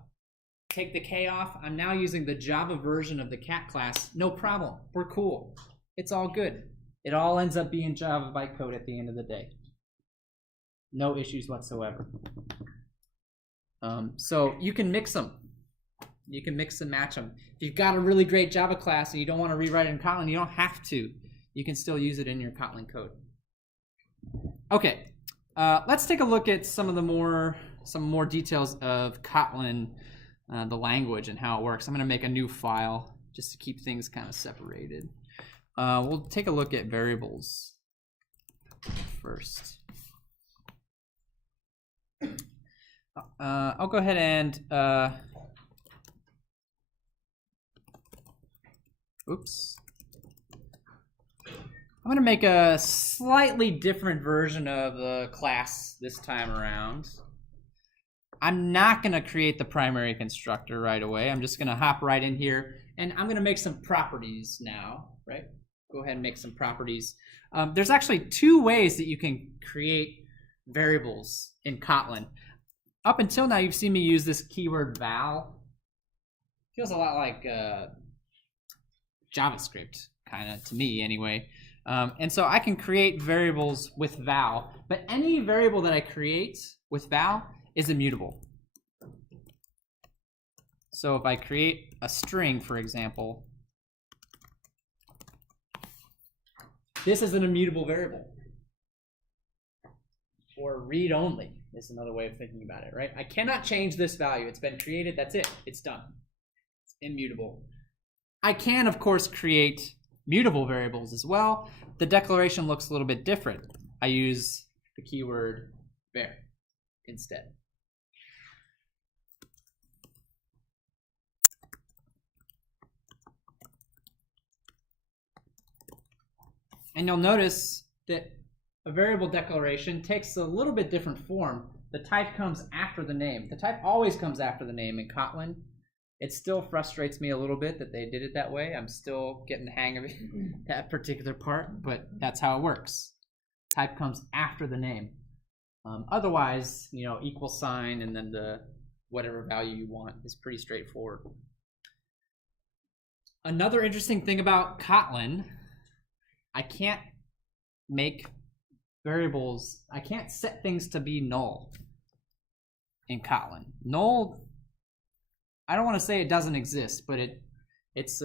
Take the K off. I'm now using the Java version of the cat class. No problem. We're cool. It's all good. It all ends up being Java bytecode at the end of the day. No issues whatsoever. So you can mix them. You can mix and match them. If you've got a really great Java class and you don't want to rewrite it in Kotlin, you don't have to. You can still use it in your Kotlin code. Okay, let's take a look at some more details of Kotlin, the language, and how it works. I'm going to make a new file just to keep things kind of separated. We'll take a look at variables first. I'll go ahead and oops. I'm going to make a slightly different version of the class this time around. I'm not going to create the primary constructor right away. I'm just going to hop right in here, and I'm going to make some properties now, right? Go ahead and make some properties. There's actually 2 ways that you can create variables in Kotlin. Up until now, you've seen me use this keyword val. Feels a lot like JavaScript, kind of, to me anyway. And so I can create variables with val, but any variable that I create with val is immutable. So if I create a string, for example, this is an immutable variable. Or read only is another way of thinking about it, right? I cannot change this value. It's been created. That's it. It's done. It's immutable. I can, of course, create mutable variables as well. The declaration looks a little bit different. I use the keyword var instead. And you'll notice that a variable declaration takes a little bit different form. The type comes after the name. The type always comes after the name in Kotlin. It still frustrates me a little bit that they did it that way. I'm still getting the hang of it, that particular part, but that's how it works. Type comes after the name. Otherwise, you know, equal sign and then the whatever value you want is pretty straightforward. Another interesting thing about Kotlin, I can't make variables, I can't set things to be null in Kotlin. Null, I don't want to say it doesn't exist, but it's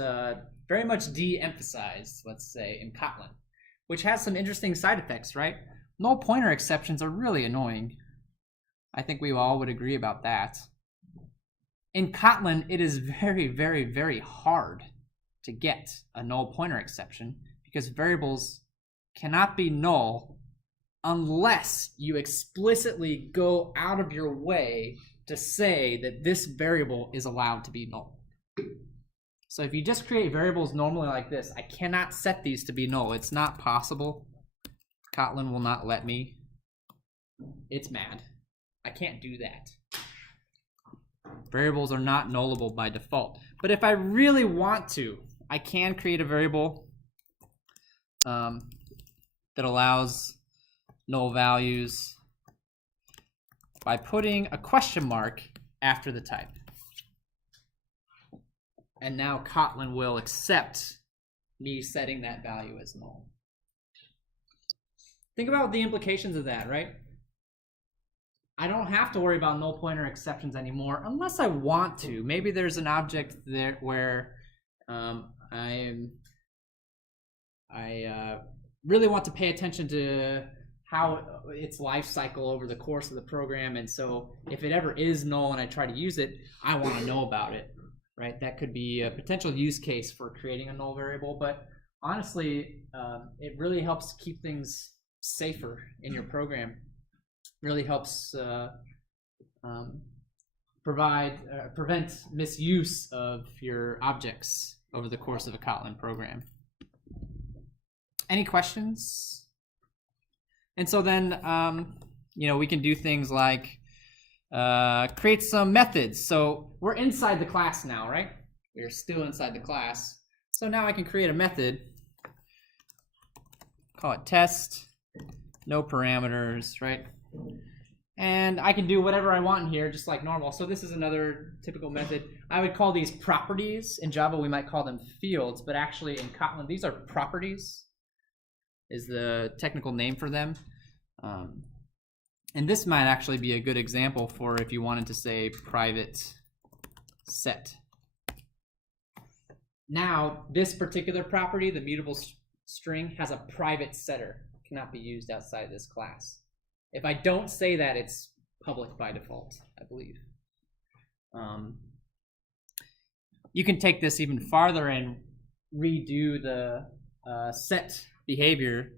very much de-emphasized, let's say, in Kotlin, which has some interesting side effects, right? Null pointer exceptions are really annoying. I think we all would agree about that. In Kotlin, it is very, very, very hard to get a null pointer exception because variables cannot be null unless you explicitly go out of your way to say that this variable is allowed to be null. So if you just create variables normally like this, I cannot set these to be null. It's not possible. Kotlin will not let me. It's mad. I can't do that. Variables are not nullable by default. But if I really want to, I can create a variable that allows null values by putting a question mark after the type. And now Kotlin will accept me setting that value as null. Think about the implications of that, right? I don't have to worry about null pointer exceptions anymore unless I want to. Maybe there's an object there where I really want to pay attention to how its life cycle over the course of the program, and so if it ever is null and I try to use it, I want to know about it, right? That could be a potential use case for creating a null variable, but honestly, it really helps keep things safer in your program. Really helps prevent misuse of your objects over the course of a Kotlin program. Any questions? And so then, you know, we can do things like create some methods. So we're inside the class now, right? We're still inside the class. So now I can create a method, call it test, no parameters, right? And I can do whatever I want in here, just like normal. So this is another typical method. I would call these properties. In Java, we might call them fields, but actually in Kotlin, these are properties, is the technical name for them. And this might actually be a good example for if you wanted to say private set. Now, this particular property, the mutable string, has a private setter. It cannot be used outside this class. If I don't say that, it's public by default, I believe. You can take this even farther and redo the set behavior,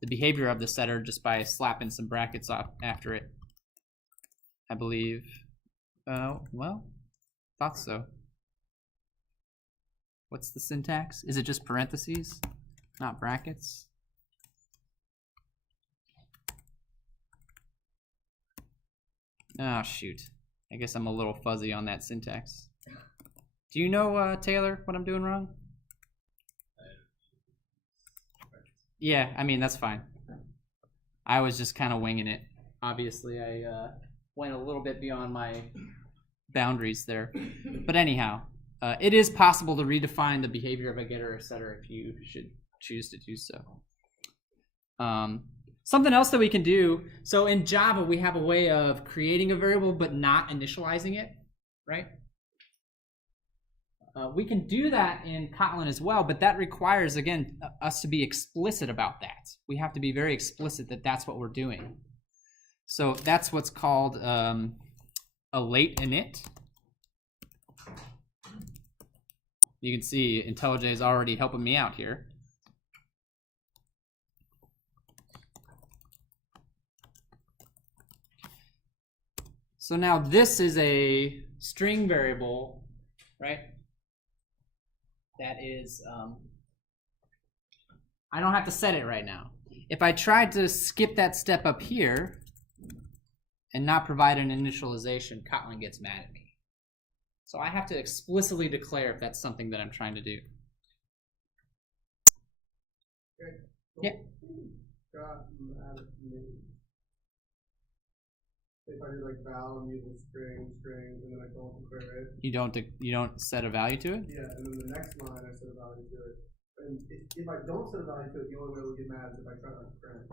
the behavior of the setter, just by slapping some brackets after it, I believe. Well, thought so. What's the syntax? Is it just parentheses, not brackets? Oh, shoot. I guess I'm a little fuzzy on that syntax. Do you know, Taylor, what I'm doing wrong? Yeah, I mean, that's fine. I was just kind of winging it. Obviously, I went a little bit beyond my boundaries there. But anyhow, it is possible to redefine the behavior of a getter or setter if you should choose to do so. Something else that we can do, so in Java, we have a way of creating a variable but not initializing it, right? We can do that in Kotlin as well, but that requires, again, us to be explicit about that. We have to be very explicit that that's what we're doing. So that's what's called a late init. You can see IntelliJ is already helping me out here. So now this is a string variable, right? That is, I don't have to set it right now. If I tried to skip that step up here and not provide an initialization, Kotlin gets mad at me. So I have to explicitly declare if that's something that I'm trying to do. Okay. Yeah. Got mad at me. If I do like val and use a string, and then I don't declare it. You don't set a value to it? Yeah, and then the next line I set a value to it. And if I don't set a value to it, the only way it'll get mad is if I try to declare it.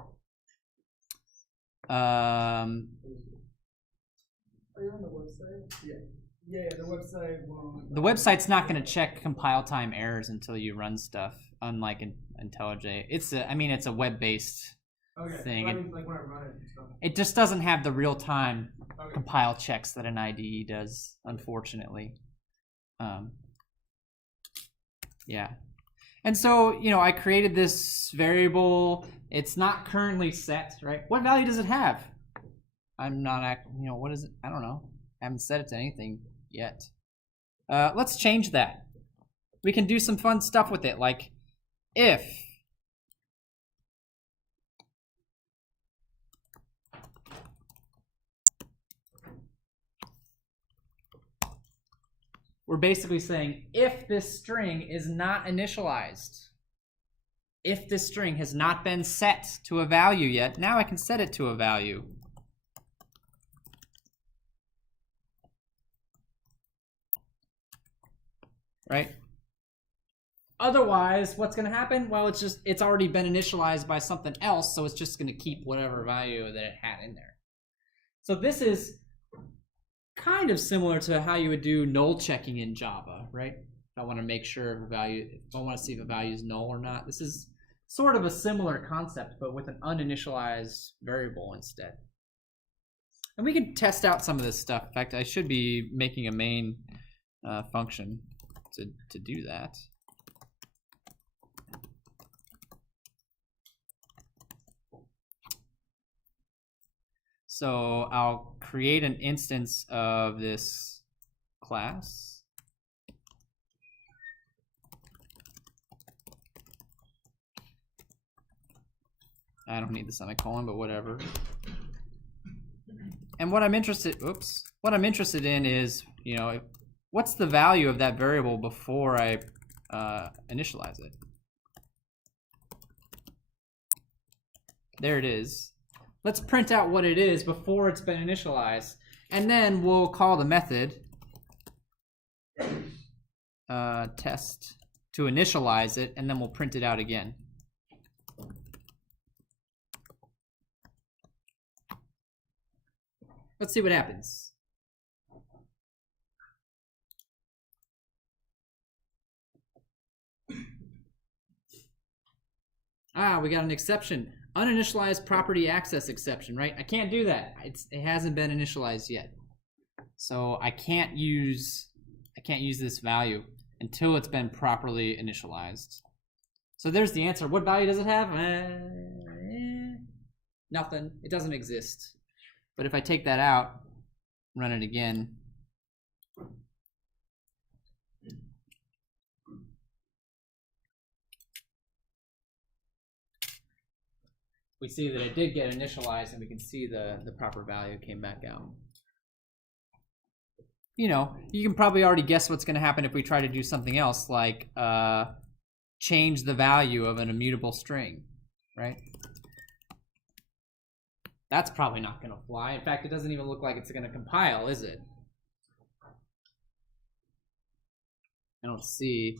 Are you on the website? Yeah. Yeah, the website won't. The website's not going to check compile time errors until you run stuff, unlike IntelliJ. It's a web-based Okay. thing. But I mean, like when I run it and stuff. It just doesn't have the real-time Okay. compile checks that an IDE does, unfortunately. Yeah. And so, I created this variable. It's not currently set, right? What value does it have? I'm not, what is it? I don't know. I haven't set it to anything yet. Let's change that. We can do some fun stuff with it, like if we're basically saying if this string is not initialized, if this string has not been set to a value yet, now I can set it to a value. Right? Otherwise, what's going to happen? Well, it's already been initialized by something else, so it's just going to keep whatever value that it had in there. So this is kind of similar to how you would do null checking in Java, right? If I want to make sure if I want to see if a value is null or not. This is sort of a similar concept, but with an uninitialized variable instead. And we can test out some of this stuff. In fact, I should be making a main function to do that. So I'll create an instance of this class. I don't need the semicolon, but whatever. And what I'm interested in is, what's the value of that variable before I initialize it? There it is. Let's print out what it is before it's been initialized, and then we'll call the method test to initialize it, and then we'll print it out again. Let's see what happens. We got an exception. Uninitialized property access exception, right? I can't do that. It hasn't been initialized yet. So I can't use this value until it's been properly initialized. So there's the answer. What value does it have? Nothing. It doesn't exist. But if I take that out, run it again, we see that it did get initialized, and we can see the proper value came back out. You can probably already guess what's going to happen if we try to do something else, like change the value of an immutable string, right? That's probably not going to fly. In fact, it doesn't even look like it's going to compile, is it? I don't see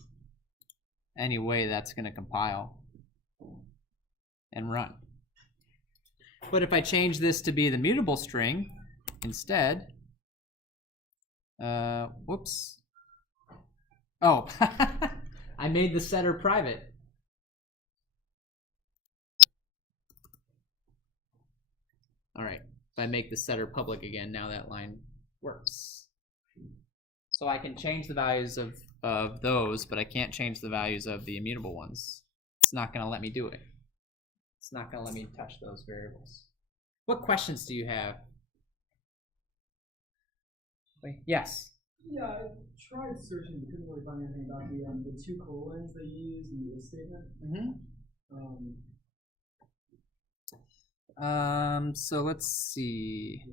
any way that's going to compile and run. But if I change this to be the mutable string instead, whoops. Oh, I made the setter private. All right, if I make the setter public again, now that line works. So I can change the values of those, but I can't change the values of the immutable ones. It's not going to let me do it. It's not going to let me touch those variables. What questions do you have? Yes. Yeah, I tried searching, couldn't really find anything about the two colons they use in the if statement. So let's see.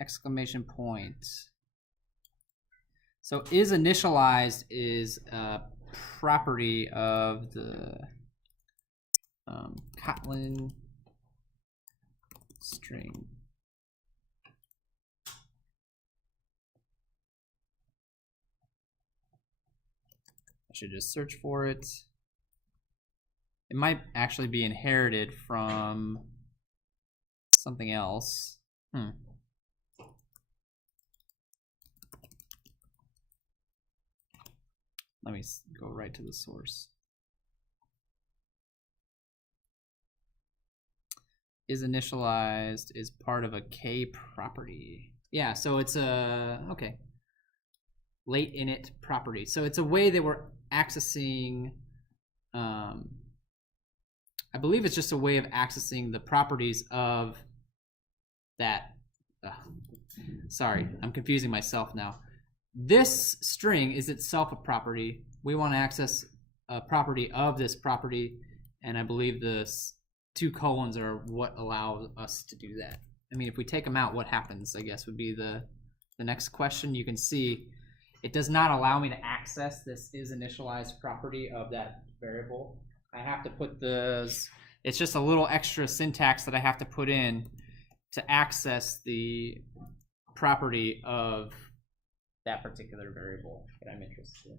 Exclamation point. So is initialized is a property of the Kotlin string. I should just search for it. It might actually be inherited from something else. Let me go right to the source. Is initialized is part of a K property. Yeah, so it's a, okay. Late init property. So it's a way that we're accessing, I believe it's just a way of accessing the properties of that. Sorry, I'm confusing myself now. This string is itself a property. We want to access a property of this property, and I believe the two colons are what allow us to do that. I mean, if we take them out, what happens, I guess, would be the next question. You can see it does not allow me to access this is initialized property of that variable. I have to put this, it's just a little extra syntax that I have to put in to access the property of that particular variable that I'm interested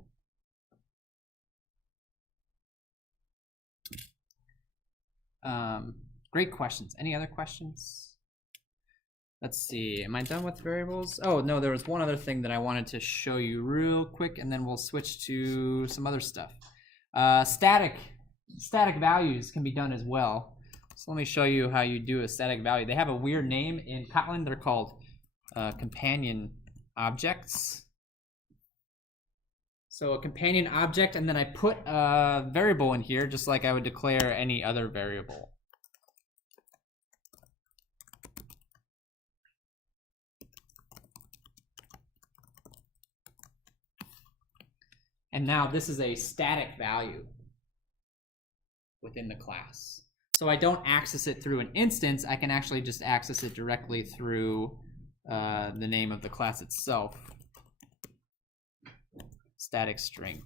in. Great questions. Any other questions? Let's see. Am I done with variables? Oh, no, there was one other thing that I wanted to show you real quick, and then we'll switch to some other stuff. Static values can be done as well. So let me show you how you do a static value. They have a weird name in Kotlin. They're called companion objects. So a companion object, and then I put a variable in here just like I would declare any other variable. And now this is a static value within the class. So I don't access it through an instance, I can actually just access it directly through the name of the class itself. Static string.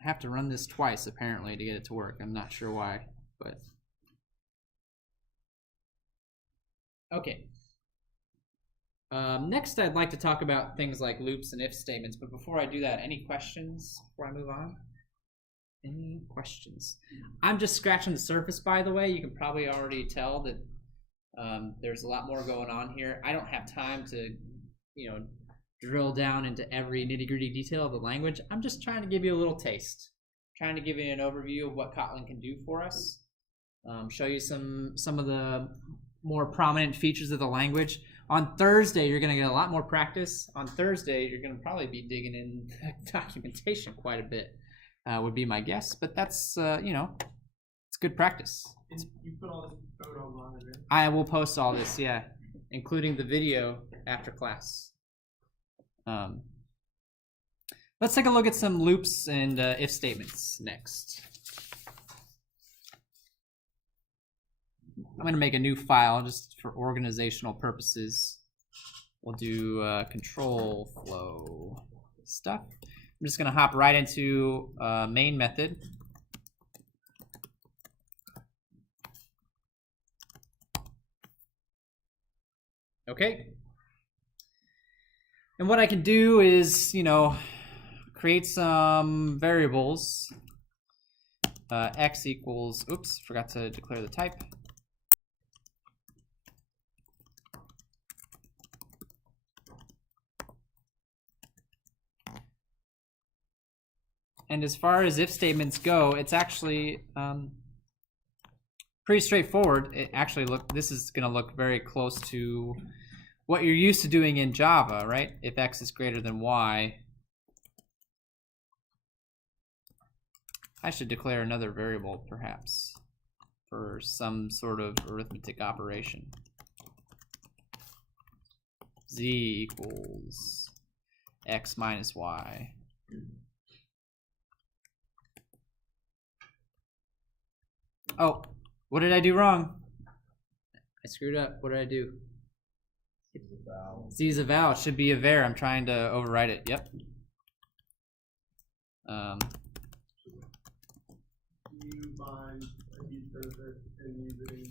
I have to run this twice apparently to get it to work. I'm not sure why, but okay. Next, I'd like to talk about things like loops and if statements, but before I do that, any questions before I move on? Any questions? I'm just scratching the surface, by the way. You can probably already tell that there's a lot more going on here. I don't have time to, drill down into every nitty-gritty detail of the language. I'm just trying to give you a little taste, trying to give you an overview of what Kotlin can do for us, show you some of the more prominent features of the language. On Thursday, you're going to get a lot more practice. On Thursday, you're going to probably be digging in documentation quite a bit, would be my guess. But that's, it's good practice. And you put all this photos on it, right? I will post all this, yeah, including the video after class. Let's take a look at some loops and if statements next. I'm going to make a new file just for organizational purposes. We'll do control flow stuff. I'm just going to hop right into main method. Okay. And what I can do is, create some variables. X equals, oops, forgot to declare the type. And as far as if statements go, it's actually pretty straightforward. It actually this is going to look very close to what you're used to doing in Java, right? If x is greater than y, I should declare another variable, perhaps, for some sort of arithmetic operation. Z equals x minus y. Oh, what did I do wrong? I screwed up. What did I do? Z is a vowel. It should be a var. I'm trying to overwrite it. Yep. Do you mind a huge benefit in using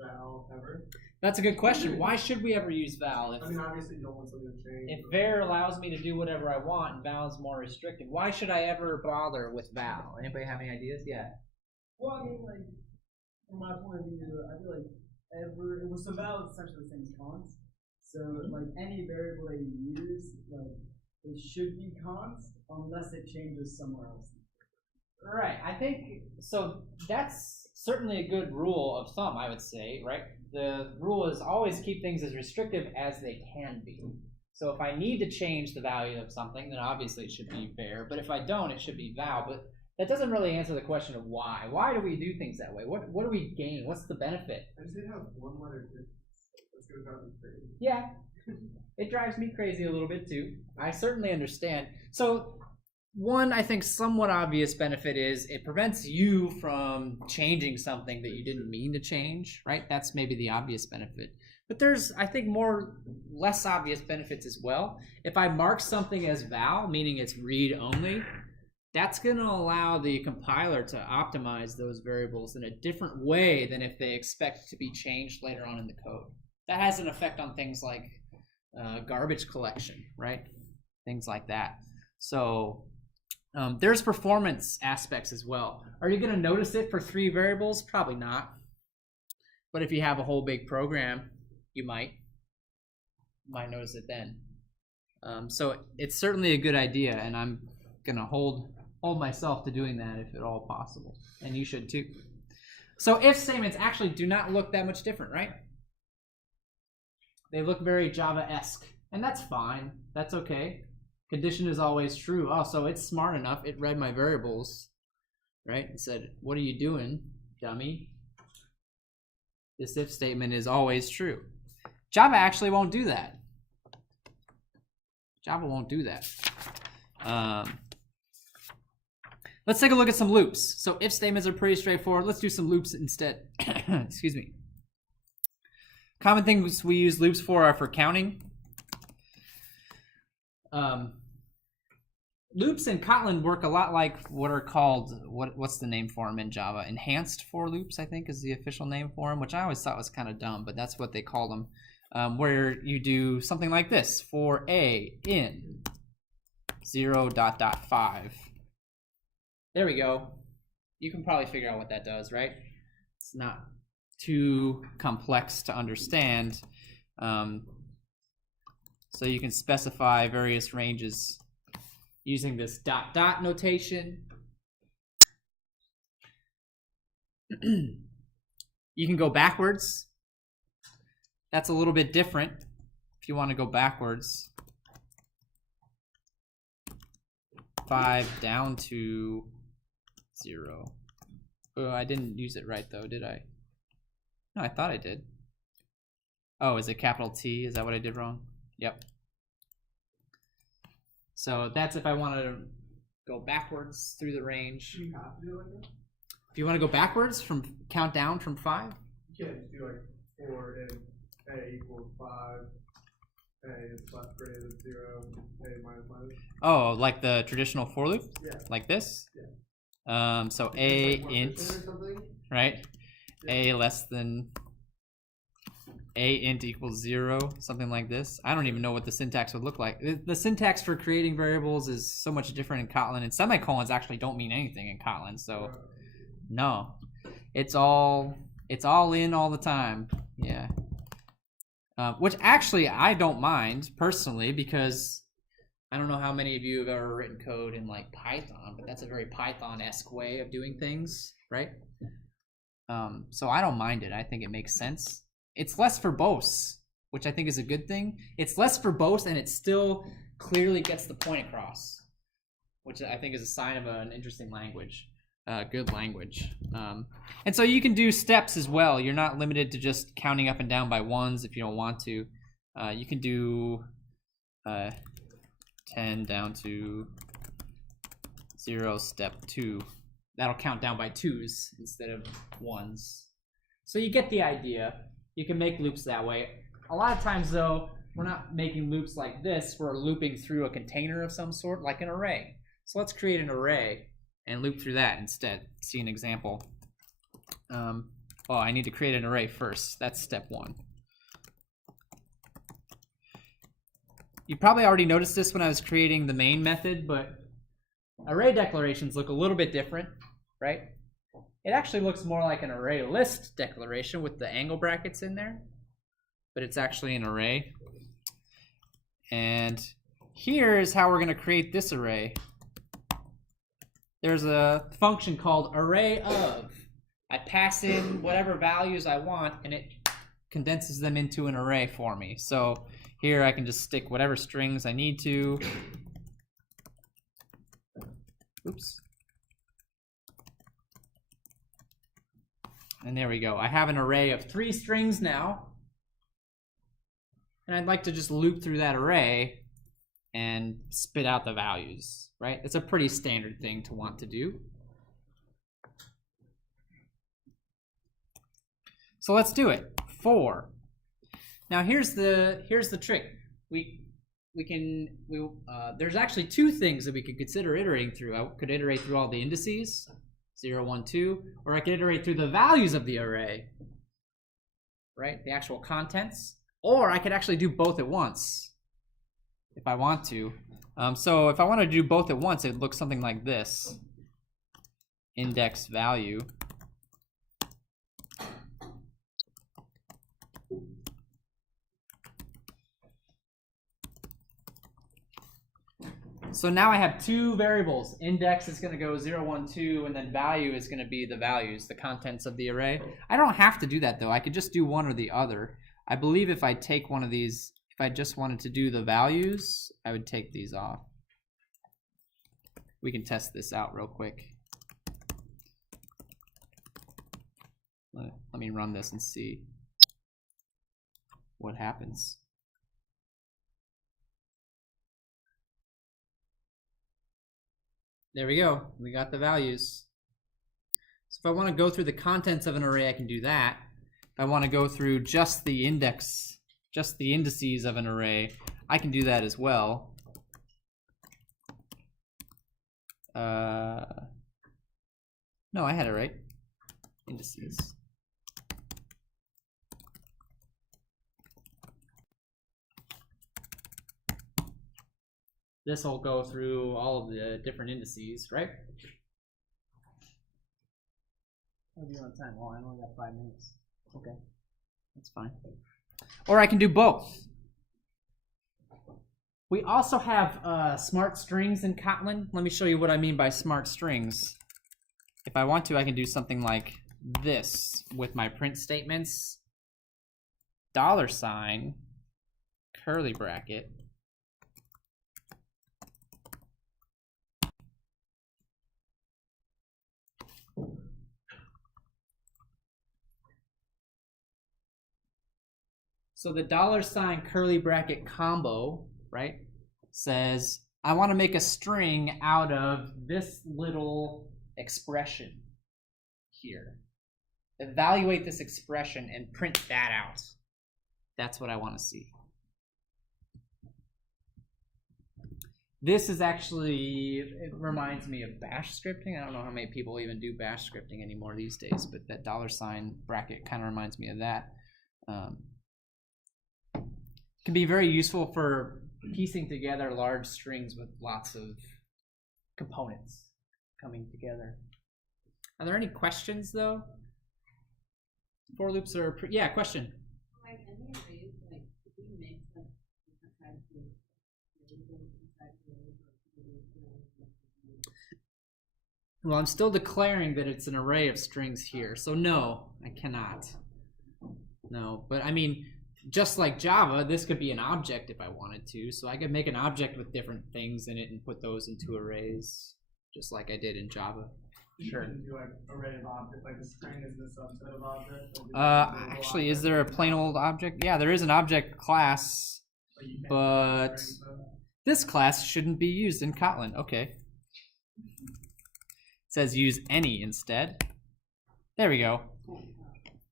val ever? That's a good question. Why should we ever use val? I mean, obviously you don't want something to change. If var allows me to do whatever I want and val is more restrictive, why should I ever bother with val? Anybody have any ideas? Yeah. Well, I mean, like, from my point of view, I feel like so val is essentially the same as const. So, like, any variable that you use, like, it should be const unless it changes somewhere else. Right. I think so. That's certainly a good rule of thumb, I would say. Right. The rule is always keep things as restrictive as they can be. So if I need to change the value of something, then obviously it should be var. But if I don't, it should be val. But that doesn't really answer the question of why. Why do we do things that way? What do we gain? What's the benefit? I just did have one letter difference. That's gonna drive me crazy. Yeah, it drives me crazy a little bit too. I certainly understand. So one, I think, somewhat obvious benefit is it prevents you from changing something that you didn't mean to change, right? That's maybe the obvious benefit. But there's, I think, less obvious benefits as well. If I mark something as val, meaning it's read only, that's going to allow the compiler to optimize those variables in a different way than if they expect to be changed later on in the code. That has an effect on things like garbage collection, right? Things like that. So there's performance aspects as well. Are you going to notice it for 3 variables? Probably not. But if you have a whole big program, you might notice it then. So it's certainly a good idea, and I'm going to hold myself to doing that if at all possible. And you should too. So if statements actually do not look that much different, right? They look very Java-esque, and that's fine. That's okay. Condition is always true. Oh, so it's smart enough. It read my variables, right? It said, what are you doing, dummy? This if statement is always true. Java actually won't do that. Java won't do that. Let's take a look at some loops. So if statements are pretty straightforward. Let's do some loops instead. Excuse me. Common things we use loops for are for counting. Loops in Kotlin work a lot like what are called, what's the name for them in Java? Enhanced for loops, I think, is the official name for them, which I always thought was kind of dumb, but that's what they call them. Where you do something like this: for a in 0.5. There we go. You can probably figure out what that does, right? It's not too complex to understand. So you can specify various ranges using this ... notation. You can go backwards. That's a little bit different if you want to go backwards. 5 down to 0. Oh, I didn't use it right though, did I? No, I thought I did. Oh, is it capital T? Is that what I did wrong? Yep. So that's if I want to go backwards through the range. You have to do it like that? If you want to go backwards from count down from 5? You can't just do like 4 and a equals 5, a is greater than 0, a minus minus. Oh, like the traditional for loop? Yeah. Like this? Yeah. So a like int, 1% or something? right? Yeah. A less than a int equals 0, something like this. I don't even know what the syntax would look like. The syntax for creating variables is so much different in Kotlin, and semicolons actually don't mean anything in Kotlin. So no, it's all in all the time. Yeah. Which actually I don't mind personally, because I don't know how many of you have ever written code in like Python, but that's a very Python-esque way of doing things, right? So I don't mind it. I think it makes sense. It's less verbose, which I think is a good thing. It's less verbose, and it still clearly gets the point across. which I think is a sign of an interesting language, good language. And so you can do steps as well. You're not limited to just counting up and down by ones if you don't want to. You can do 10 down to 0, step 2. That'll count down by 2s instead of 1s. So you get the idea. You can make loops that way. A lot of times, though, we're not making loops like this. We're looping through a container of some sort, like an array. So let's create an array and loop through that instead. See an example. Oh, I need to create an array first. That's step 1. You probably already noticed this when I was creating the main method, but array declarations look a little bit different, right? It actually looks more like an array list declaration with the angle brackets in there, but it's actually an array. And here is how we're going to create this array. There's a function called array of. I pass in whatever values I want, and it condenses them into an array for me. So here I can just stick whatever strings I need to. Oops. And there we go. I have an array of 3 strings now. And I'd like to just loop through that array and spit out the values, right? It's a pretty standard thing to want to do. So let's do it. 4. Now here's the trick. There's actually 2 things that we could consider iterating through. I could iterate through all the indices, 0, 1, 2, or I could iterate through the values of the array, right? The actual contents. Or I could actually do both at once if I want to. So if I want to do both at once, it looks something like this. Index value. So now I have 2 variables. Index is going to go 0, 1, 2, and then value is going to be the values, the contents of the array. I don't have to do that, though. I could just do one or the other. I believe if I take one of these, if I just wanted to do the values, I would take these off. We can test this out real quick. Let me run this and see what happens. There we go. We got the values. So if I want to go through the contents of an array, I can do that. If I want to go through just the index, just the indices of an array, I can do that as well. No, I had it right. Indices. This will go through all of the different indices, right? I'll be on time. Oh, I only got 5 minutes. Okay, that's fine. Or I can do both. We also have smart strings in Kotlin. Let me show you what I mean by smart strings. If I want to, I can do something like this with my print statements. $, curly bracket. So the $, curly bracket combo, right, says I want to make a string out of this little expression here. Evaluate this expression and print that out. That's what I want to see. This is actually, it reminds me of bash scripting. I don't know how many people even do bash scripting anymore these days, but that $, bracket kind of reminds me of that. Can be very useful for piecing together large strings with lots of components coming together. Are there any questions, though? For loops are, yeah, question. Like any arrays, like if we mix like different types of variables inside the array. Well, I'm still declaring that it's an array of strings here, so no, I cannot. No, but I mean, just like Java, this could be an object if I wanted to. So I could make an object with different things in it and put those into arrays, just like I did in Java. Sure. You can do like array of object, like a string is the subset of object. Actually, is there a plain old object? Yeah, there is an object class, but this class shouldn't be used in Kotlin. Okay. It says use any instead. There we go.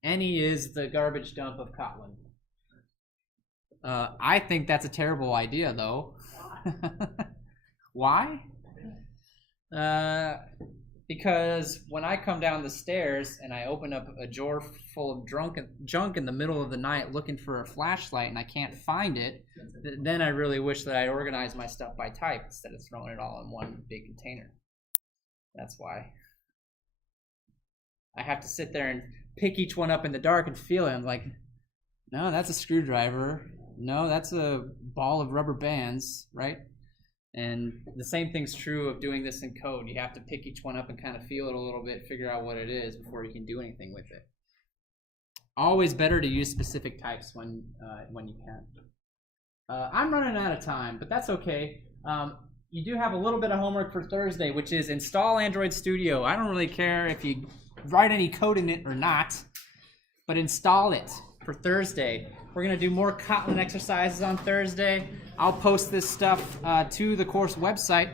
Any is the garbage dump of Kotlin. I think that's a terrible idea, though. Why? Because when I come down the stairs and I open up a drawer full of junk in the middle of the night looking for a flashlight and I can't find it, then I really wish that I organized my stuff by type instead of throwing it all in one big container. That's why. I have to sit there and pick each one up in the dark and feel it. I'm like, no, that's a screwdriver. No, that's a ball of rubber bands, right? And the same thing's true of doing this in code. You have to pick each one up and kind of feel it a little bit, figure out what it is before you can do anything with it. Always better to use specific types when you can. I'm running out of time, but that's okay. You do have a little bit of homework for Thursday, which is install Android Studio. I don't really care if you write any code in it or not, but install it for Thursday. We're going to do more Kotlin exercises on Thursday. I'll post this stuff to the course website.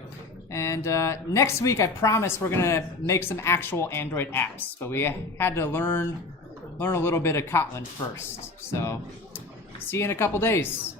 And next week, I promise we're going to make some actual Android apps. But we had to learn a little bit of Kotlin first. So see you in a couple days.